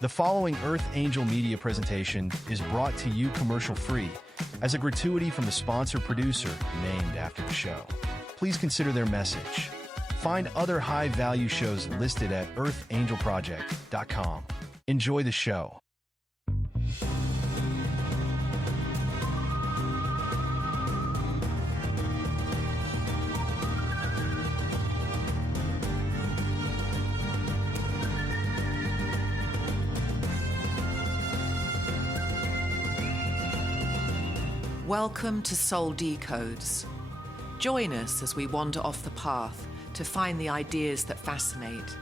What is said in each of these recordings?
The following Earth Angel Media presentation is brought to you commercial-free as a gratuity from the sponsor producer named after the show. Please consider their message. Find other high-value shows listed at earthangelproject.com. Enjoy the show. Welcome to Soul Decodes. Join us as we wander off the path to find the ideas that fascinate.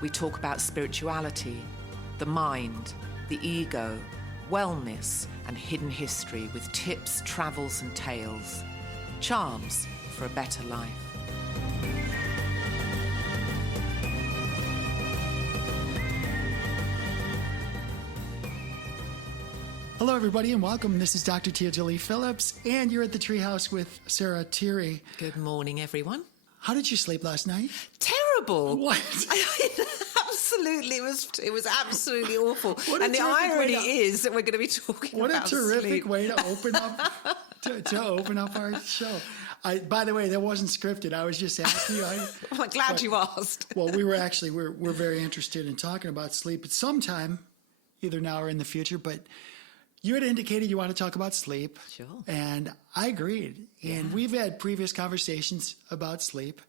We talk about spirituality, the mind, the ego, wellness, and hidden history with tips, travels, and tales. Charms for a better life. Hello, everybody, and welcome. This is Dr. Tia Jolie Phillips, and you're at the Treehouse with Sarah Thierry. Good morning, everyone. How did you sleep last night? Terrible. What? Absolutely, it was absolutely awful. And the irony is that we're going to be talking about What a terrific sleep. way to open up to open up our show. By the way, that wasn't scripted. I was just asking you. I'm glad you asked. Well, we're very interested in talking about sleep at some time, either now or in the future, but you had indicated you want to talk about sleep. Sure. And I agreed. And we've had previous conversations about sleep.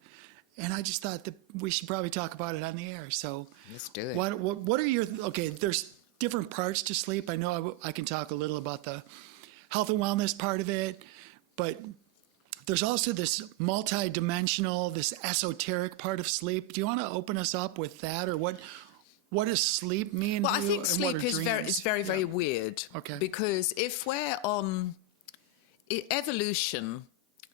And I just thought that we should probably talk about it on the air. So Let's do it. What are your, okay, there's different parts to sleep. I know I can talk a little about the health and wellness part of it, but there's also this multi-dimensional, this esoteric part of sleep. Do you want to open us up with that, or what does sleep mean? Well, to I you, think and sleep what are is dreams? very weird. Okay. Because if we're on evolution,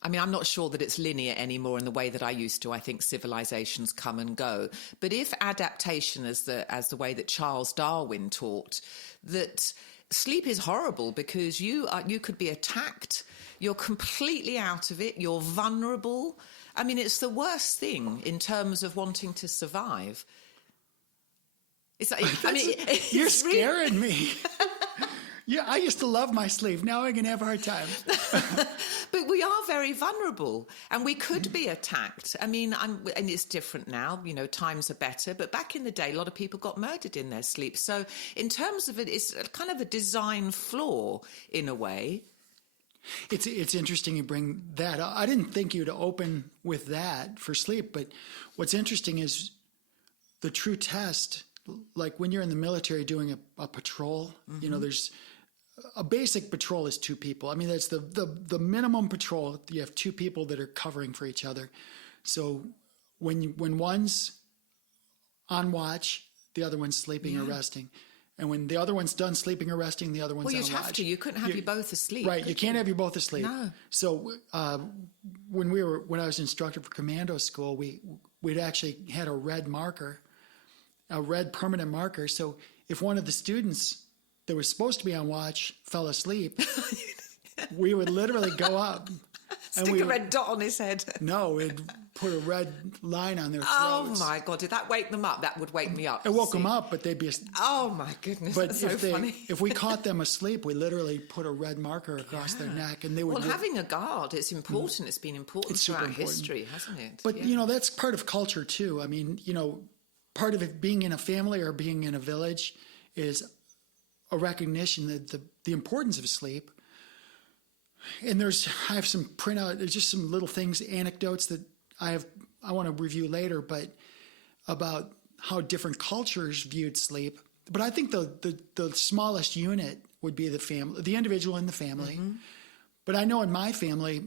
I mean, I'm not sure that it's linear anymore in the way that I used to. I think civilizations come and go. But if adaptation, as the way that Charles Darwin taught, that sleep is horrible because you could be attacked. You're completely out of it. You're vulnerable. I mean, it's the worst thing in terms of wanting to survive. It's like, You're scaring me. Yeah, I used to love my sleep. Now I can have a hard time. But we are very vulnerable, and we could be attacked. I mean, and it's different now. You know, times are better. But back in the day, a lot of people got murdered in their sleep. So, in terms of it, it's kind of a design flaw in a way. It's interesting you bring that up. I didn't think you'd open with that for sleep, but what's interesting is the true test. Like when you're in the military doing a patrol, you know, there's a basic patrol is two people. I mean, that's the minimum patrol. You have two people that are covering for each other. So when one's on watch, the other one's sleeping or resting. And when the other one's done sleeping or resting, the other one's on watch. Well, you'd have to. You couldn't have you both asleep. Right. You can't have you both asleep. No. So when I was instructor for commando school, we'd actually had a red marker. A red permanent marker. So if one of the students that was supposed to be on watch fell asleep, we would literally go up. Stick a red dot on his head. No, we'd put a red line on their throats. Oh my God, did that wake them up? That would wake me up. It woke them up, but they'd be... Oh my goodness, but that's so funny. If we caught them asleep, we literally put a red marker across their neck, and they would... Well, having a guard, it's important. It's been important throughout history, hasn't it? But, you know, that's part of culture too. I mean, you know, part of it being in a family or being in a village is a recognition that the importance of sleep. And I have some printout, there's just some little things, anecdotes that I want to review later, but about how different cultures viewed sleep. But I think the smallest unit would be the family, the individual in the family. Mm-hmm. But I know in my family,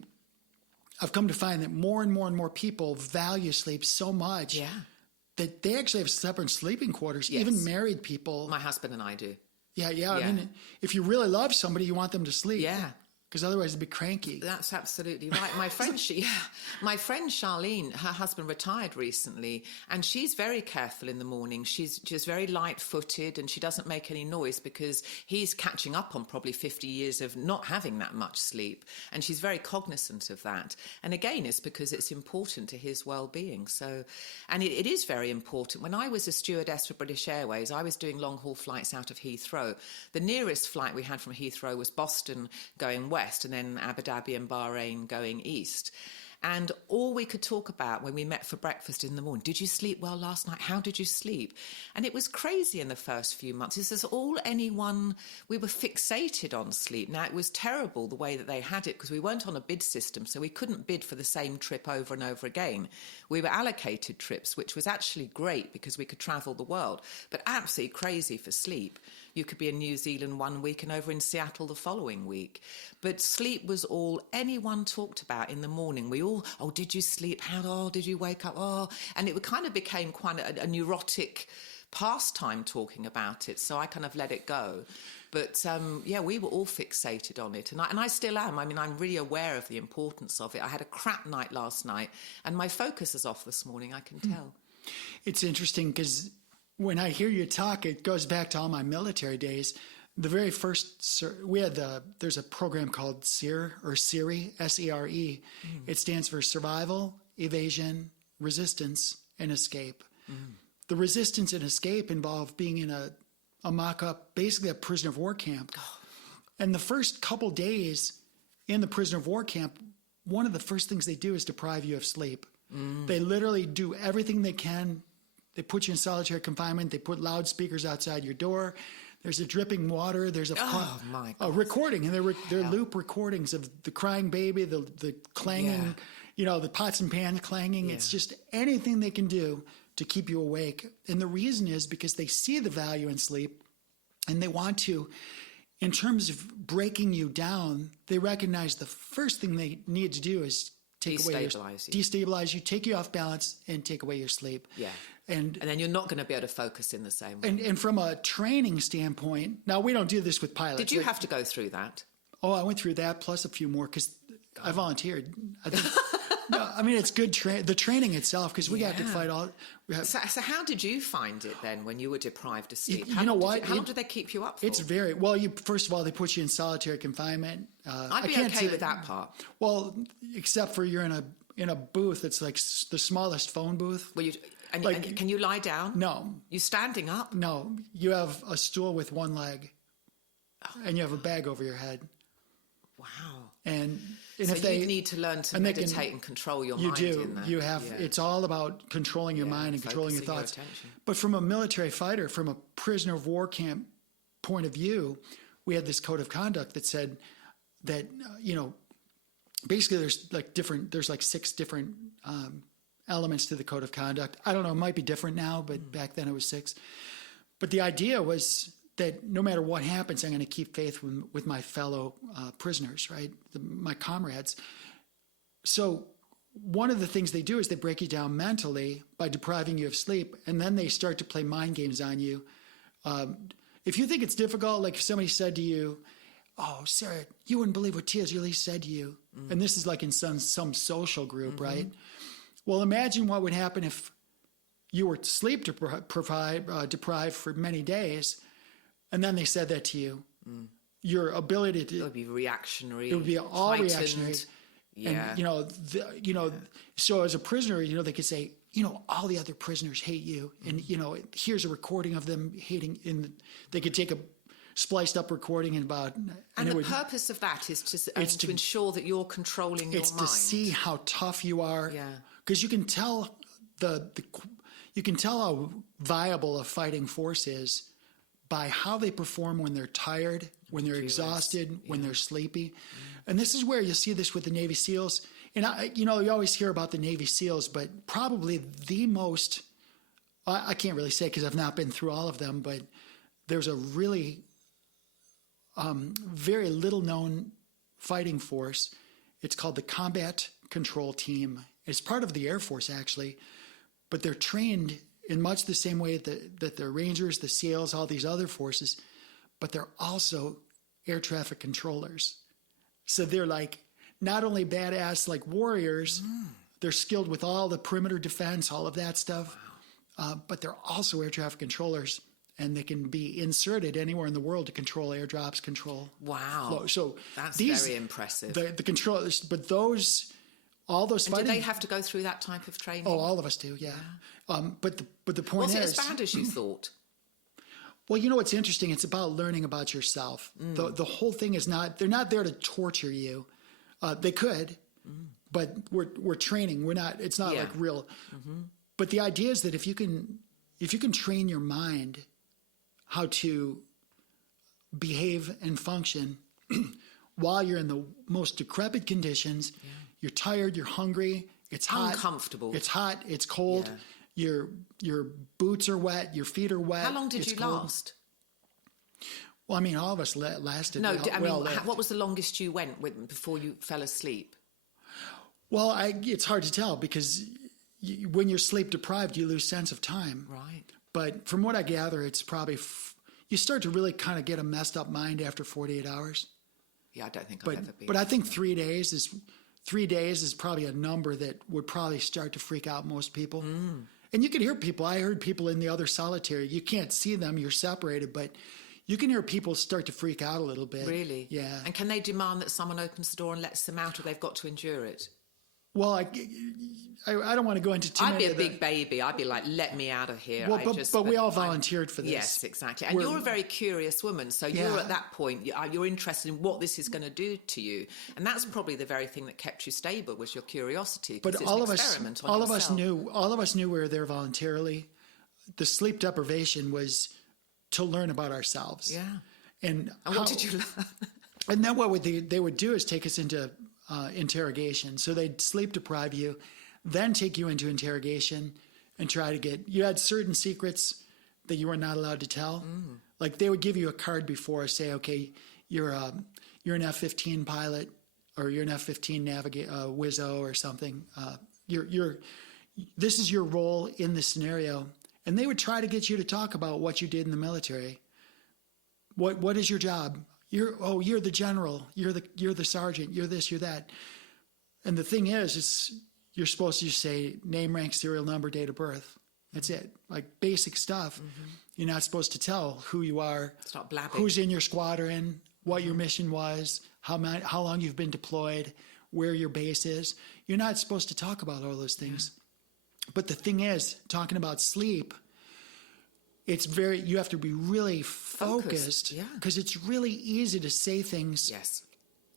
I've come to find that more and more people value sleep so much. Yeah. That they actually have separate sleeping quarters, yes. Even married people. My husband and I do. Yeah. I mean, if you really love somebody, you want them to sleep. Yeah. because otherwise it'd be cranky. That's absolutely right. My friend Charlene, her husband retired recently, and she's very careful in the morning. She's just very light-footed, and she doesn't make any noise because he's catching up on probably 50 years of not having that much sleep, and she's very cognizant of that. And again, it's because it's important to his well-being. So, and it is very important. When I was a stewardess for British Airways, I was doing long-haul flights out of Heathrow. The nearest flight we had from Heathrow was Boston going west, and then Abu Dhabi and Bahrain going east. And all we could talk about when we met for breakfast in the morning, did you sleep well last night? How did you sleep? And it was crazy in the first few months. This is all anyone, we were fixated on sleep. Now, it was terrible the way that they had it because we weren't on a bid system, so we couldn't bid for the same trip over and over again. We were allocated trips, which was actually great because we could travel the world, but absolutely crazy for sleep. You could be in New Zealand one week and over in Seattle the following week. But sleep was all anyone talked about in the morning. We all, oh, did you sleep? How, did you wake up? Oh, and it kind of became quite a neurotic pastime talking about it. So I kind of let it go. But yeah, we were all fixated on it. And I still am. I mean, I'm really aware of the importance of it. I had a crap night last night and my focus is off this morning, I can tell. It's interesting because when I hear you talk, it goes back to all my military days. The very first, there's a program called SERE, or SERE, S-E-R-E. It stands for Survival, Evasion, Resistance, and Escape. The resistance and escape involve being in a mock-up, basically a prisoner of war camp. And the first couple days in the prisoner of war camp, one of the first things they do is deprive you of sleep. They literally do everything they can. They put you in solitary confinement. They put loudspeakers outside your door. There's a dripping water. There's a recording, and they're loop recordings of the crying baby, the clanging, the pots and pans clanging. It's just anything they can do to keep you awake. And the reason is because they see the value in sleep, and they want to, in terms of breaking you down, they recognize the first thing they need to do is destabilize you, take you off balance, and take away your sleep. Yeah. And then you're not going to be able to focus in the same way. And from a training standpoint, now we don't do this with pilots. Did you have to go through that? Oh, I went through that plus a few more because I volunteered. I think, no, I mean, it's good the training itself because we got to fight all. So how did you find it then when you were deprived of sleep? You know what? How long did they keep you up for? It's very well. First of all, they put you in solitary confinement. I'd be okay with that part. Well, except for you're in a booth. It's like the smallest phone booth. Well, and can you lie down? No. You standing up? No. You have a stool with one leg, and you have a bag over your head. Wow. And so if they need to learn to meditate and control your mind. You do. In that. You have. Yeah. It's all about controlling your mind and controlling your thoughts. But from a military fighter, from a prisoner of war camp point of view, we had this code of conduct that said that basically there's like 6 different elements to the code of conduct. I don't know, it might be different now, but back then it was 6. But the idea was that no matter what happens, I'm going to keep faith with my fellow prisoners, right? My comrades. So one of the things they do is they break you down mentally by depriving you of sleep, and then they start to play mind games on you. If you think it's difficult, like if somebody said to you, oh, Sarah, you wouldn't believe what Tia Jolie said to you. And this is like in some social group, right? Well, imagine what would happen if you were sleep deprived for many days, and then they said that to you. Your ability to... It would be reactionary. It would be all heightened. Reactionary. Yeah. And, so as a prisoner, they could say, all the other prisoners hate you. And, here's a recording of them hating. They could take a spliced up recording about... And the purpose of that is to ensure that you're controlling your mind. It's to see how tough you are. Yeah. Because you can tell how viable a fighting force is by how they perform when they're tired, when they're exhausted, when they're sleepy. And this is where you see this with the Navy SEALs. And, you always hear about the Navy SEALs, but probably the most, I can't really say because I've not been through all of them, but there's a really very little known fighting force. It's called the Combat Control Team. It's part of the Air Force, actually, but they're trained in much the same way that the Rangers, the SEALs, all these other forces, but they're also air traffic controllers. So they're like not only badass like warriors, they're skilled with all the perimeter defense, all of that stuff, but they're also air traffic controllers, and they can be inserted anywhere in the world to control airdrops, control flow. So that's very impressive. The controllers, but all those fighting. Do they have to go through that type of training? Oh, all of us do, yeah. But the point Was is, it as bad as you thought? well, you know what's interesting? It's about learning about yourself. The whole thing is they're not there to torture you. They could, but we're training. We're not. It's not like real. But the idea is that if you can train your mind how to behave and function while you're in the most decrepit conditions, you're tired, you're hungry, it's hot, uncomfortable. It's hot, it's cold. Your boots are wet, your feet are wet. How long did you last? Well, I mean, all of us lasted. No, what was the longest you went with before you fell asleep? Well, it's hard to tell because when you're sleep deprived, you lose sense of time. Right. But from what I gather, it's probably you start to really kind of get a messed up mind after 48 hours. Yeah, I don't think I've ever been. But I think 3 days is probably a number that would probably start to freak out most people. And you can hear people. I heard people in the other solitary. You can't see them. You're separated, but you can hear people start to freak out a little bit. Really? Yeah. And can they demand that someone opens the door and lets them out, or they've got to endure it? Well, I don't want to go into too many. I'd be a big baby. I'd be like, let me out of here. Well, but we all volunteered for this. Yes, exactly. And you're a very curious woman. So you're at that point, you're interested in what this is going to do to you. And that's probably the very thing that kept you stable, was your curiosity. But all of us knew we were there voluntarily. The sleep deprivation was to learn about ourselves. Yeah. And what did you learn? And then what they would do is take us into interrogation. So they'd sleep deprive you, then take you into interrogation and try to you had certain secrets that you were not allowed to tell. Like they would give you a card before, say, okay, you're an F-15 pilot, or you're an F-15 Wizzo or something. This is your role in the scenario. And they would try to get you to talk about what you did in the military. What is your job? You're the general. You're the sergeant. You're this. You're that. And the thing is, you're supposed to just say name, rank, serial number, date of birth. That's it. Like basic stuff. You're not supposed to tell who you are. Stop blabbing. Who's in your squadron? What your mission was? How long you've been deployed? Where your base is? You're not supposed to talk about all those things. But the thing is, talking about sleep, you have to be really focused, because it's really easy to say things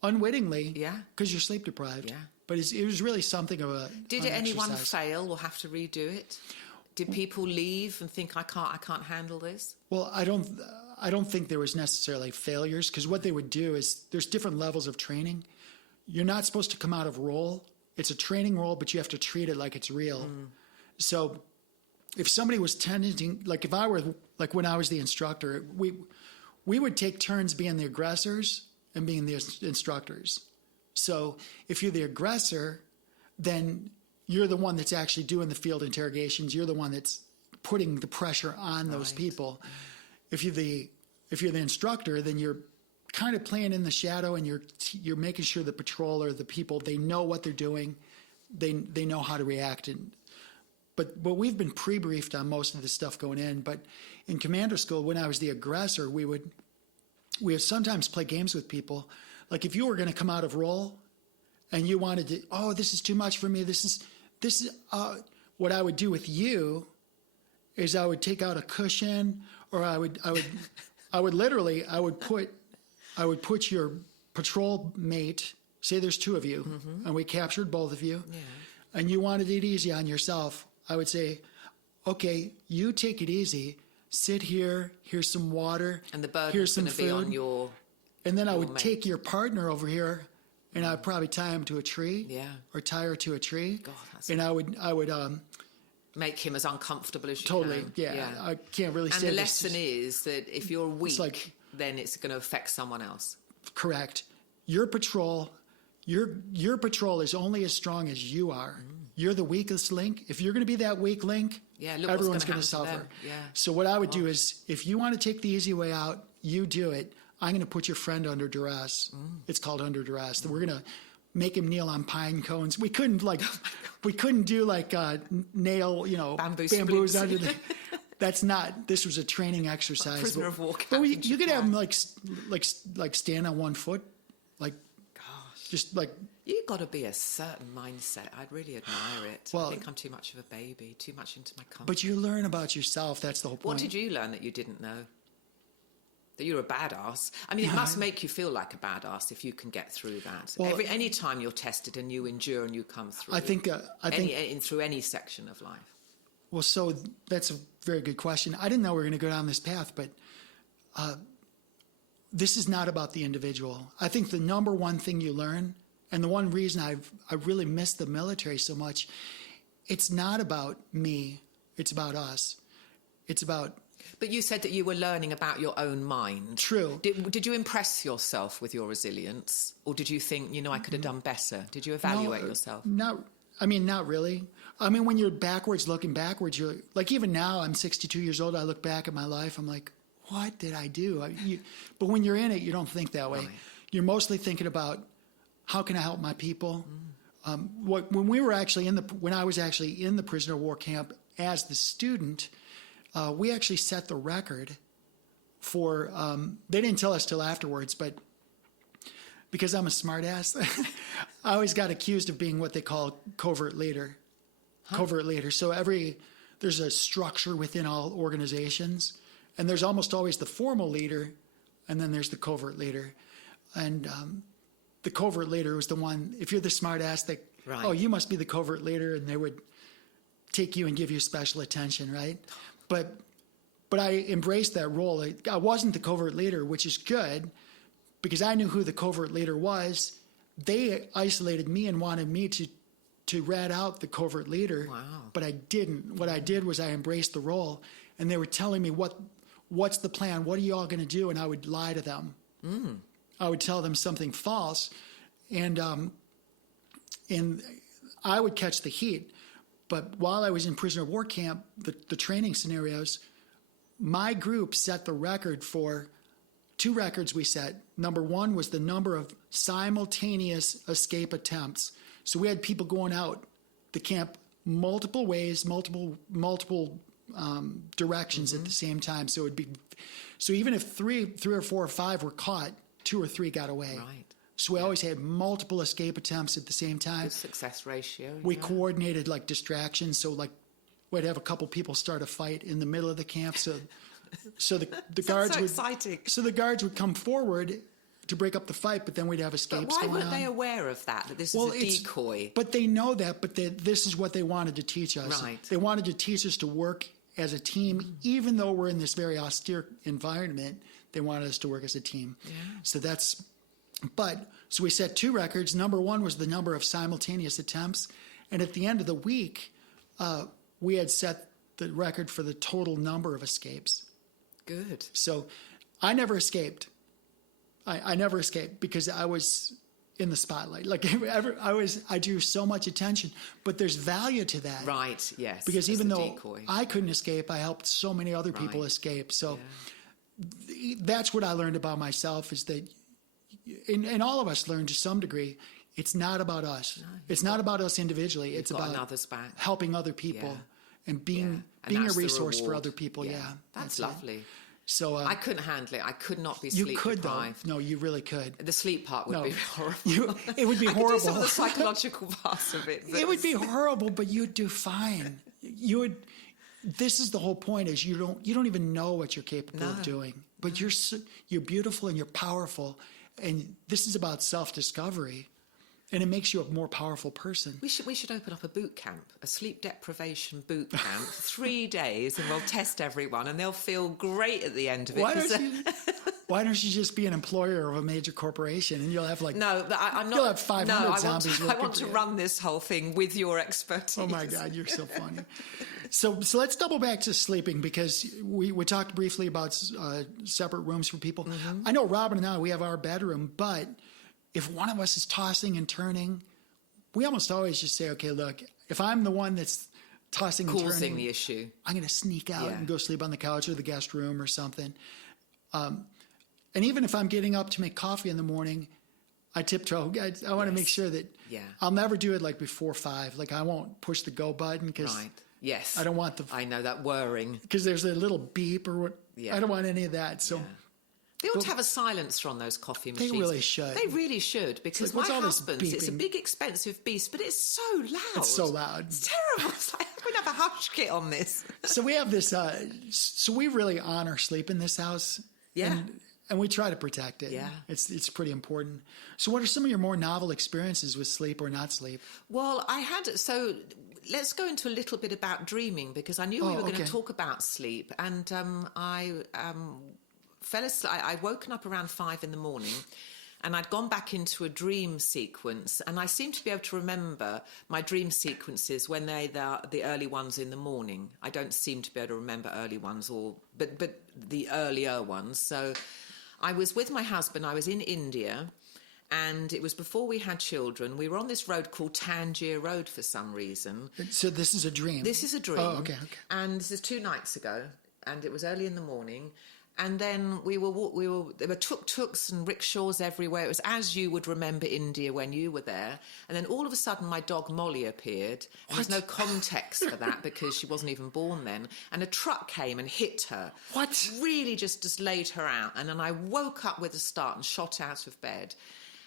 unwittingly, because you're sleep deprived. Yeah. But it was really something of a. Did anyone fail or have to redo it? Did people leave and think I can't handle this? Well, I don't think there was necessarily failures, because what they would do is there's different levels of training. You're not supposed to come out of role. It's a training role, but you have to treat it like it's real. So if somebody was tending, like if I were, like when I was the instructor, we would take turns being the aggressors and being the instructors. So if you're the aggressor, then you're the one that's actually doing the field interrogations. You're the one that's putting the pressure on those people. If you're the instructor, then you're kind of playing in the shadow, and you're making sure the patrol or the people, they know what they're doing. They know how to react. But we've been pre-briefed on most of the stuff going in. But in commander school, when I was the aggressor, we would sometimes play games with people. Like if you were going to come out of role and you wanted to, this is too much for me. This is what I would do with you is I would take out a cushion, or I would put your patrol mate, say there's two of you, and we captured both of you, and you wanted it easy on yourself. I would say, okay, you take it easy. Sit here. Here's some water. And the burden's going to be on your. And then I would take your partner over here, and I'd probably tie him to a tree. Or tie her to a tree. God, and I would make him as uncomfortable as you totally, can. Yeah. I can't really say And the lesson is that if you're weak, then it's going to affect someone else. Correct. Your patrol is only as strong as you are. You're the weakest link. If you're going to be that weak link, everyone's going to suffer. Yeah. So what I would do is, if you want to take the easy way out, you do it. I'm going to put your friend under duress. It's called under duress. We're going to make him kneel on pine cones. We couldn't do like nail, bamboos under the. That's not. This was a training exercise. Prisoner of war camp. But you could have him like stand on one foot, like. Gosh. Just like. You've got to be a certain mindset. I'd really admire it. Well, I think I'm too much of a baby, too much into my comfort. But you learn about yourself. That's the whole point. What did you learn that you didn't know? That you're a badass. I mean, it must make you feel like a badass if you can get through that. Well, any time you're tested and you endure and you come through. I think through any section of life. Well, so that's a very good question. I didn't know we were going to go down this path, but this is not about the individual. I think the number one thing you learn, and the one reason I really miss the military so much, it's not about me. It's about us. It's about. But you said that you were learning about your own mind. True. Did you impress yourself with your resilience? Or did you think, I could have done better? Did you evaluate yourself? Not really. I mean, when you're looking backwards, you're like, even now, I'm 62 years old. I look back at my life. I'm like, what did I do? But when you're in it, you don't think that way. Right. You're mostly thinking about, how can I help my people? When I was actually in the prisoner of war camp as the student, we actually set the record for, they didn't tell us till afterwards, but because I'm a smartass, I always got accused of being what they call covert leader. Covert leader. So there's a structure within all organizations, and there's almost always the formal leader, and then there's the covert leader. And the covert leader was the one, if you're the smartass, right. Oh, you must be the covert leader, and they would take you and give you special attention, right? But I embraced that role. I wasn't the covert leader, which is good, because I knew who the covert leader was. They isolated me and wanted me to rat out the covert leader. Wow. But I didn't. What I did was I embraced the role, and they were telling me, what's the plan? What are you all going to do? And I would lie to them. I would tell them something false, and I would catch the heat. But while I was in prisoner of war camp, the training scenarios, my group set the record for 2 records we set. Number 1 was the number of simultaneous escape attempts. So we had people going out the camp multiple ways, multiple directions at the same time. So even if three or 4 or 5 were caught, 2 or 3 got away. Right. So we always had multiple escape attempts at the same time. Good success ratio. We coordinated like distractions. So like we'd have a couple people start a fight in the middle of the camp. So the guards so would. Exciting. So the guards would come forward to break up the fight, but then we'd have escapes going on. Why weren't they aware of that? That this is a decoy. But they know that. But this is what they wanted to teach us. Right. They wanted to teach us to work as a team, even though we're in this very austere environment. They wanted us to work as a team. Yeah. So we set 2 records. Number 1 was the number of simultaneous attempts, and at the end of the week, we had set the record for the total number of escapes. Good. So I never escaped. I never escaped because I was in the spotlight. Like I drew so much attention, but there's value to that. Right. Yes. Because even though I couldn't escape, I helped so many other people escape. So that's what I learned about myself, is that, and all of us learn to some degree, it's not about us. No, it's not about us individually. It's about helping other people and being a resource for other people. Yeah. That's lovely. It. So I couldn't handle it. I could not be sleep deprived. No, you really could. The sleep part would be horrible. It would be horrible. I could do some of the psychological parts of it. It would be horrible, but you'd do fine. You would. This is the whole point: is you don't even know what you're capable of doing, but you're beautiful and you're powerful, and this is about self-discovery. And it makes you a more powerful person. We should open up a boot camp, a sleep deprivation boot camp, 3 days, and we'll test everyone, and they'll feel great at the end of it. Why don't you just be an employer of a major corporation, and you'll have I'm not. You'll have 500 zombies. I want to run this whole thing with your expertise. Oh my God, you're so funny. So let's double back to sleeping, because we talked briefly about separate rooms for people. Mm-hmm. I know Robin and I, we have our bedroom, but if one of us is tossing and turning, we almost always just say, okay, look, if I'm the one that's tossing and turning, causing the issue, I'm going to sneak out and go sleep on the couch or the guest room or something. And And even if I'm getting up to make coffee in the morning, I tiptoe. I want to make sure that I'll never do it like before 5. Like I won't push the go button because I don't want I know that whirring. Because there's a little beep or what. Yeah. I don't want any of that. So they ought to have a silencer on those coffee machines. They really should. They really should, because my husband's, it's a big expensive beast, but it's so loud. It's so loud. It's terrible. It's like, I'm going to have a hush kit on this. So we have this, so we really honor sleep in this house. Yeah. And we try to protect it. Yeah. It's pretty important. So what are some of your more novel experiences with sleep or not sleep? Well, let's go into a little bit about dreaming, because I knew we were going to talk about sleep. And I fell asleep. I'd woken up around 5 in the morning, and I'd gone back into a dream sequence, and I seem to be able to remember my dream sequences when they're the early ones in the morning. I don't seem to be able to remember early ones, but the earlier ones. So I was with my husband. I was in India, and it was before we had children. We were on this road called Tangier Road for some reason. So this is a dream? This is a dream. Oh, okay. And this is 2 nights ago, and it was early in the morning. And then there were tuk-tuks and rickshaws everywhere. It was as you would remember India when you were there. And then all of a sudden, my dog Molly appeared. There's no context for that because she wasn't even born then. And a truck came and hit her. What? Really just laid her out. And then I woke up with a start and shot out of bed.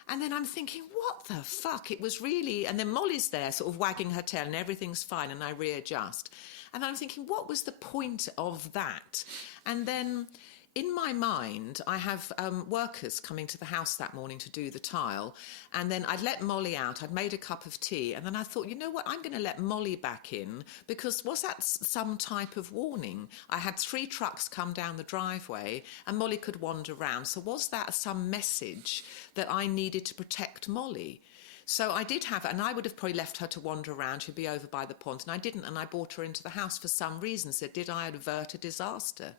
And then I'm thinking, what the fuck? It was really... And then Molly's there sort of wagging her tail and everything's fine, and I readjust. And I'm thinking, what was the point of that? And then... in my mind, I have workers coming to the house that morning to do the tile. And then I'd let Molly out. I'd made a cup of tea. And then I thought, you know what? I'm going to let Molly back in, because was that some type of warning? I had 3 trucks come down the driveway and Molly could wander around. So was that some message that I needed to protect Molly? So I did have, and I would have probably left her to wander around. She'd be over by the pond. And I didn't. And I brought her into the house for some reason. So did I avert a disaster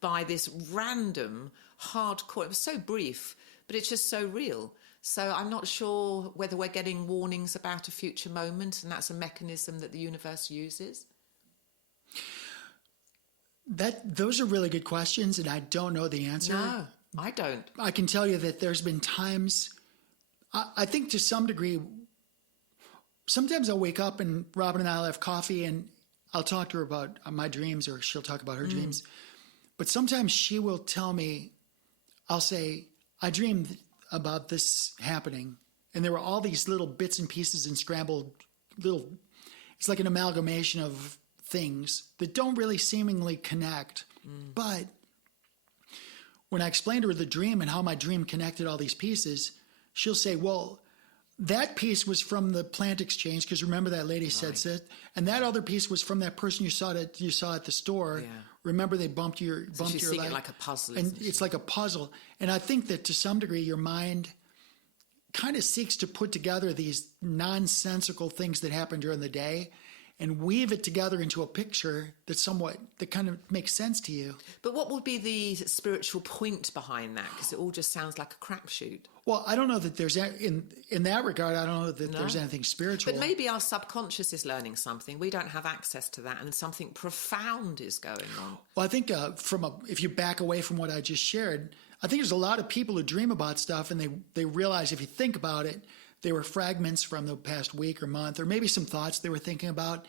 by this random, hardcore... It was so brief, but it's just so real. So I'm not sure whether we're getting warnings about a future moment, and that's a mechanism that the universe uses. Those are really good questions, and I don't know the answer. No, I don't. I can tell you that there's been times... I think to some degree... Sometimes I'll wake up and Robin and I'll have coffee, and I'll talk to her about my dreams, or she'll talk about her dreams. But sometimes she will tell me, I'll say, I dreamed about this happening. And there were all these little bits and pieces and scrambled little, it's like an amalgamation of things that don't really seemingly connect. But when I explained to her the dream and how my dream connected all these pieces, she'll say, well, that piece was from the plant exchange, because remember that lady said so, and that other piece was from that person you saw at the store. Yeah. Remember they bumped your she's your seeing leg, it like a puzzle, and it's like a puzzle. And I think that to some degree your mind kind of seeks to put together these nonsensical things that happen during the day and weave it together into a picture that kind of makes sense to you. But what would be the spiritual point behind that? Because it all just sounds like a crapshoot. Well, I don't know that there's, in that regard, I don't know that there's anything spiritual. But maybe our subconscious is learning something. We don't have access to that, and something profound is going on. Well, I think if you back away from what I just shared, I think there's a lot of people who dream about stuff, and they realize if you think about it, they were fragments from the past week or month, or maybe some thoughts they were thinking about,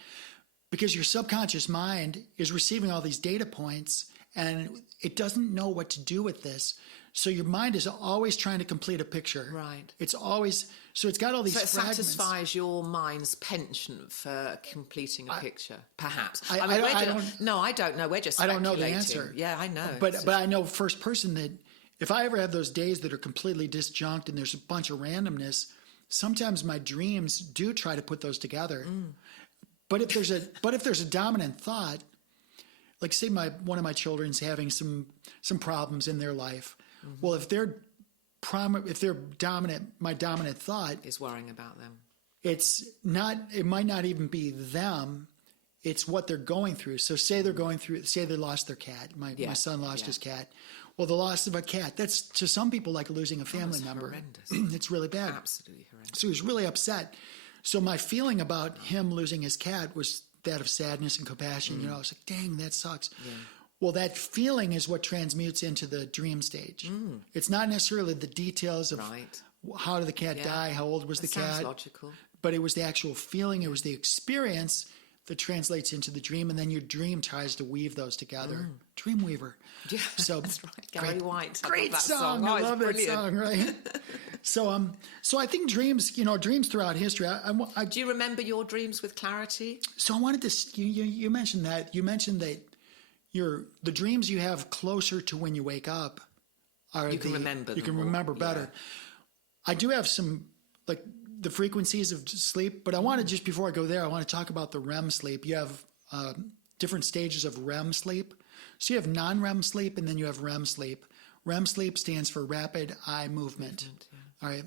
because your subconscious mind is receiving all these data points and it doesn't know what to do with this. So your mind is always trying to complete a picture. Right. It's always, so it's got all these fragments. So it satisfies your mind's penchant for completing a picture, perhaps. I don't know. We're just speculating. I don't know the answer. Yeah, I know. But I know first person that if I ever have those days that are completely disjunct and there's a bunch of randomness, sometimes my dreams do try to put those together. But if there's a dominant thought, like say one of my children's having some problems in their life. Well, if they're dominant, my dominant thought is worrying about them. It might not even be them. It's what they're going through. So say they lost their cat. My son lost his cat. Well, the loss of a cat, that's to some people like losing a family member. Horrendous. It's really bad. Absolutely horrendous. So he was really upset. So my feeling about him losing his cat was that of sadness and compassion. I was like, dang, that sucks. Yeah. Well, that feeling is what transmutes into the dream stage. It's not necessarily the details of how did the cat die, how old was the cat. Sounds logical. But it was the actual feeling, it was the experience that translates into the dream, and then your dream tries to weave those together. Dreamweaver. Yeah, so that's right. Gary White. Great that song. Oh, I love that song, right? So I think dreams, dreams throughout history. Do you remember your dreams with clarity? So I wanted to, you mentioned that. You mentioned that the dreams you have closer to when you wake up are you can remember them. You can remember better. Yeah. I do have some, like, the frequencies of sleep, but I want to, just before I go there, I want to talk about the REM sleep. You have different stages of REM sleep. So you have non-REM sleep, and then you have REM sleep. REM sleep stands for rapid eye movement. All right.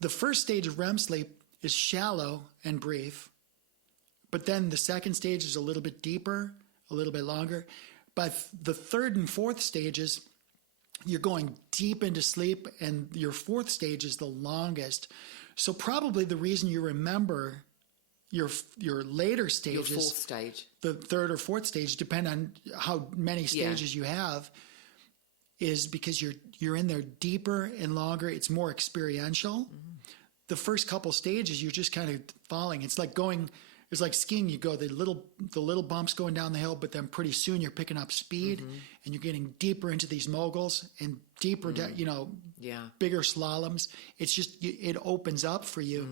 The first stage of REM sleep is shallow and brief, but then the second stage is a little bit deeper, a little bit longer. But the third and fourth stages, you're going deep into sleep, and your fourth stage is the longest. So probably the reason you remember your later stages, your fourth stage, the third or fourth stage, depend on how many stages you have, is because you're in there deeper and longer. It's more experiential. The first couple stages, you're just kind of falling. It's like skiing. You go the little bumps going down the hill, but then pretty soon you're picking up speed, and you're getting deeper into these moguls and deeper, bigger slaloms. It's just, it opens up for you.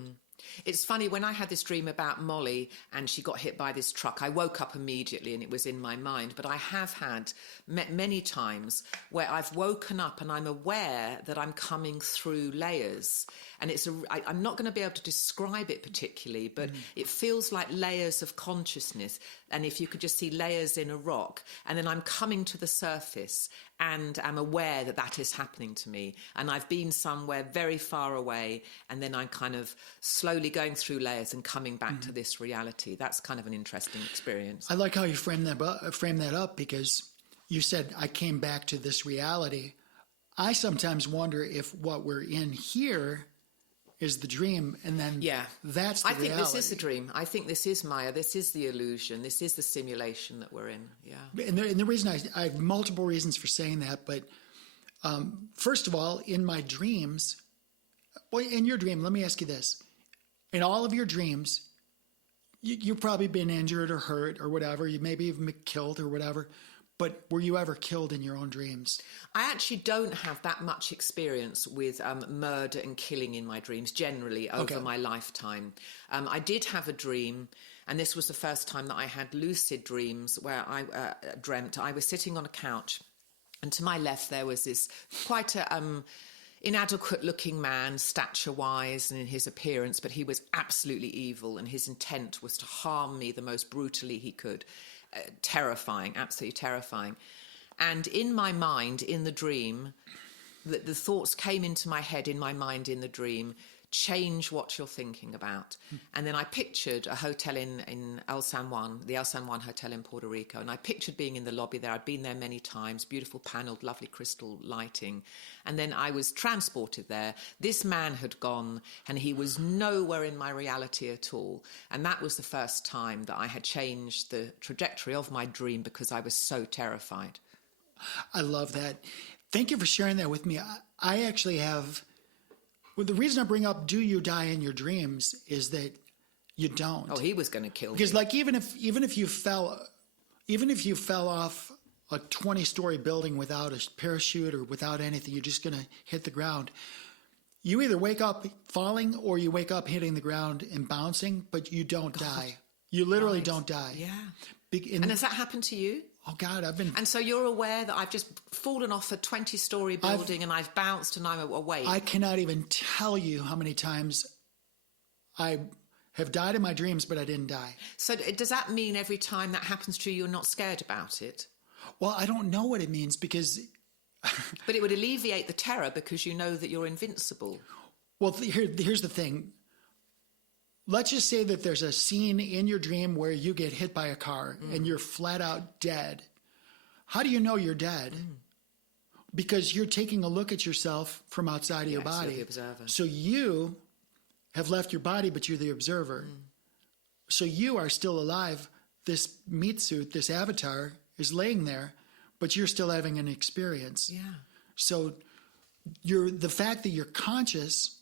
It's funny, when I had this dream about Molly and she got hit by this truck, I woke up immediately and it was in my mind. But I have had many times where I've woken up and I'm aware that I'm coming through layers. And I'm not going to be able to describe it particularly, but it feels like layers of consciousness. And if you could just see layers in a rock, and then I'm coming to the surface and I'm aware that that is happening to me. And I've been somewhere very far away, and then I'm kind of slowly going through layers and coming back to this reality. That's kind of an interesting experience. I like how you frame that up, because you said, I came back to this reality. I sometimes wonder if what we're in here is the dream, and then that's the reality. I think this is the dream. I think this is Maya. This is the illusion. This is the simulation that we're in. Yeah. And the reason I have multiple reasons for saying that, but first of all, in my dreams, in your dream, let me ask you this. In all of your dreams, you've probably been injured or hurt or whatever. You maybe even been killed or whatever. But were you ever killed in your own dreams? I actually don't have that much experience with murder and killing in my dreams, generally, over my lifetime. I did have a dream, and this was the first time that I had lucid dreams, where I dreamt I was sitting on a couch, and to my left there was this quite a inadequate-looking man, stature-wise and in his appearance, but he was absolutely evil, and his intent was to harm me the most brutally he could. Terrifying, absolutely terrifying. And in my mind, in the dream, the thoughts came into my head, in my mind, in the dream, change what you're thinking about. And then I pictured a hotel in El San Juan, the El San Juan Hotel in Puerto Rico. And I pictured being in the lobby there. I'd been there many times, beautiful panelled, lovely crystal lighting. And then I was transported there. This man had gone, and he was nowhere in my reality at all. And that was the first time that I had changed the trajectory of my dream, because I was so terrified. I love that. Thank you for sharing that with me. I actually have... Well, the reason I bring up "do you die in your dreams" is that you don't. Oh, he was going to kill me. Because, like, even if you fell off a 20-story building without a parachute or without anything, you're just going to hit the ground. You either wake up falling or you wake up hitting the ground and bouncing, but you don't die. You literally don't die. Yeah. And has that happened to you? Oh, God, I've been... And so you're aware that I've just fallen off a 20-story building and I've bounced and I'm awake. I cannot even tell you how many times I have died in my dreams, but I didn't die. So does that mean every time that happens to you, you're not scared about it? Well, I don't know what it means, because... But it would alleviate the terror because you know that you're invincible. Well, here's the thing. Let's just say that there's a scene in your dream where you get hit by a car and you're flat out dead. How do you know you're dead? Because you're taking a look at yourself from outside of your body. You're the observer. So you have left your body, but you're the observer. So you are still alive. This meat suit, this avatar, is laying there, but you're still having an experience. Yeah. So the fact that you're conscious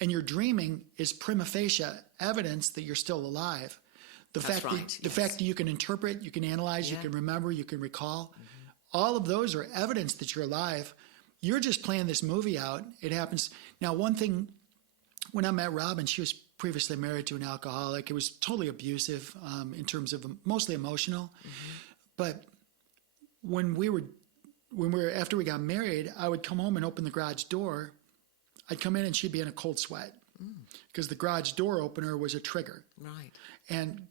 and you're dreaming is prima facie evidence that you're still alive. The That's fact right, that the fact that you can interpret, you can analyze, you can remember, you can recall, all of those are evidence that you're alive. You're just playing this movie out. It happens. Now, one thing, when I met Robin, she was previously married to an alcoholic. It was totally abusive in terms of mostly emotional. But after we got married, I would come home and open the garage door. I'd come in and she'd be in a cold sweat because the garage door opener was a trigger. Right. And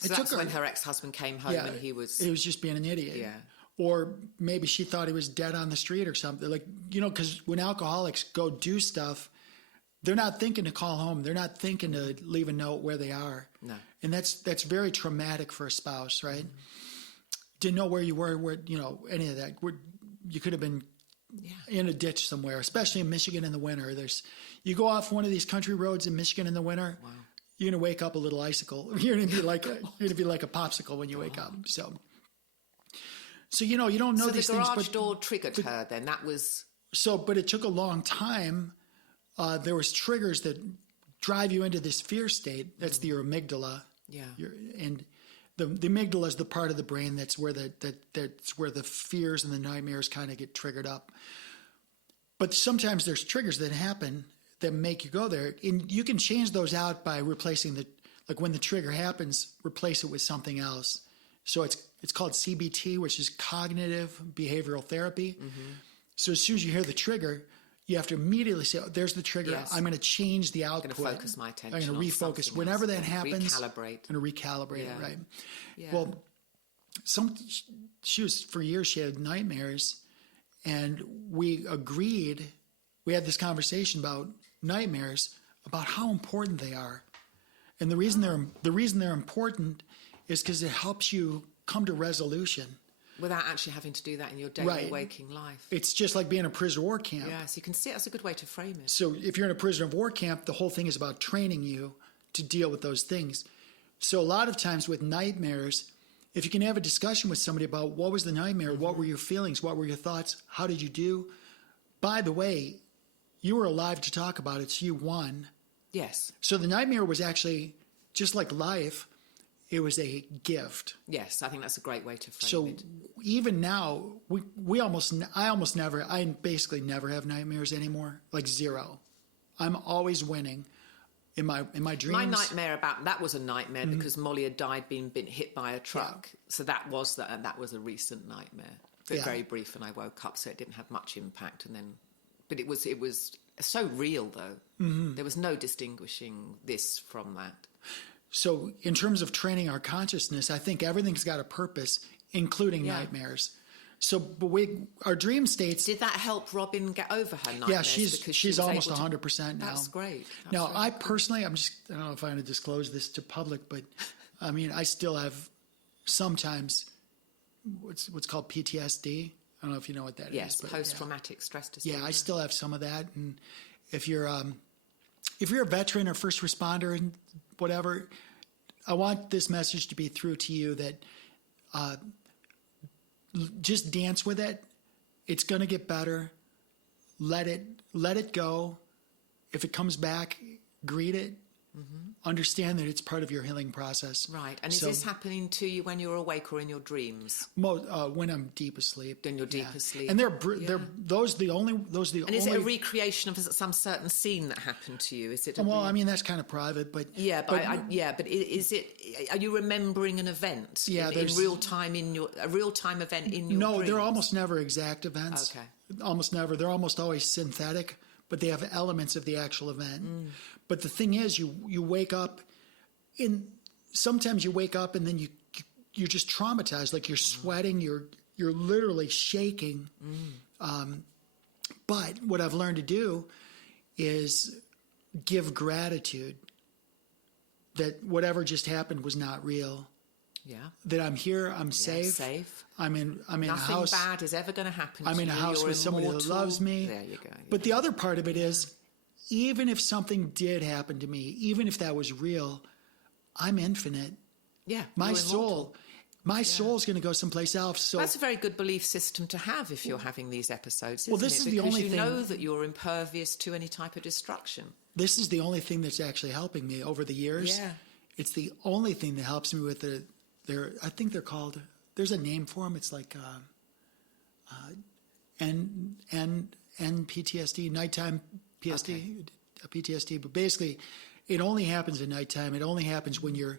so that's when her ex-husband came home and he was just being an idiot. Yeah. Or maybe she thought he was dead on the street or something. Like, because when alcoholics go do stuff, they're not thinking to call home. They're not thinking to leave a note where they are. No. And that's very traumatic for a spouse, right? Didn't know where you were, any of that. You could have been in a ditch somewhere, especially in Michigan in the winter. You go off one of these country roads in Michigan in the winter, you're going to wake up a little icicle. You're going to be like a popsicle when you wake up. So you don't know these things. So the garage door triggered her then. That was... But it took a long time. There was triggers that drive you into this fear state. That's your amygdala. Yeah. And the amygdala is the part of the brain that's where that's where the fears and the nightmares kind of get triggered up. But sometimes there's triggers that happen that make you go there. And you can change those out by replacing when the trigger happens, replace it with something else. So it's called CBT, which is cognitive behavioral therapy. So as soon as you hear the trigger, you have to immediately say, there's the trigger. Yes. I'm going to change the output. I'm going to focus my attention I'm going to refocus. Whenever that happens, recalibrate. I'm going to recalibrate it, right? Yeah. Well, for years, she had nightmares, and we agreed, we had this conversation about nightmares, about how important they are. And the reason they're important is because it helps you come to resolution. Without actually having to do that in your daily waking life. It's just like being a prisoner of war camp. Yeah, so you can see that's a good way to frame it. So if you're in a prisoner of war camp, the whole thing is about training you to deal with those things. So a lot of times with nightmares, if you can have a discussion with somebody about what was the nightmare, what were your feelings, what were your thoughts, how did you do? By the way, you were alive to talk about it, so you won. Yes. So the nightmare was actually, just like life, it was a gift. Yes, I think that's a great way to frame it. So even now, I basically never have nightmares anymore, like zero. I'm always winning in my dreams. My nightmare that was a nightmare because Molly had died being hit by a truck. Yeah. So that was a recent nightmare. But very brief, and I woke up, so it didn't have much impact. But it was so real though. There was no distinguishing this from that. So in terms of training our consciousness, I think everything's got a purpose, including nightmares. So, but our dream states... Did that help Robin get over her nightmares? Yeah, she's almost 100% now. That's great. Now, I personally, I don't know if I'm going to disclose this to public, but I mean, I still have sometimes what's called PTSD. I don't know if you know what that is. Yes, post-traumatic stress disorder. Yeah, I still have some of that. And if you're a veteran or first responder and whatever, I want this message to be through to you that just dance with it. It's going to get better. Let it go. If it comes back, greet it. Understand that it's part of your healing process. Right. And is this happening to you when you're awake or in your dreams? When I'm deep asleep. Then you're deep asleep. And those are the only. And is it a recreation of some certain scene that happened to you? Is it? I mean that's kind of private, but but is it? Are you remembering an event? Yeah, in real time a real time event in your No, dreams? they're almost never exact events. Okay. Almost never. They're almost always synthetic, but they have elements of the actual event. But the thing is, you wake up, sometimes you wake up and then you're just traumatized, like you're sweating, you're literally shaking. But what I've learned to do is give gratitude that whatever just happened was not real. Yeah. That I'm here, I'm safe. I'm in a house. Nothing bad is ever going to happen. I'm in a house with somebody that loves me. There you go. But the other part of it is, even if something did happen to me, even if that was real, I'm infinite. Yeah. My soul, My soul's going to go someplace else. So that's a very good belief system to have if you're having these episodes, isn't well, this it? is Because the only you thing, know that you're impervious to any type of destruction. This is the only thing that's actually helping me over the years. Yeah. It's the only thing that helps me with I think they're called, there's a name for them. It's like NPTSD, nighttime PTSD. But basically, it only happens at nighttime. It only happens when your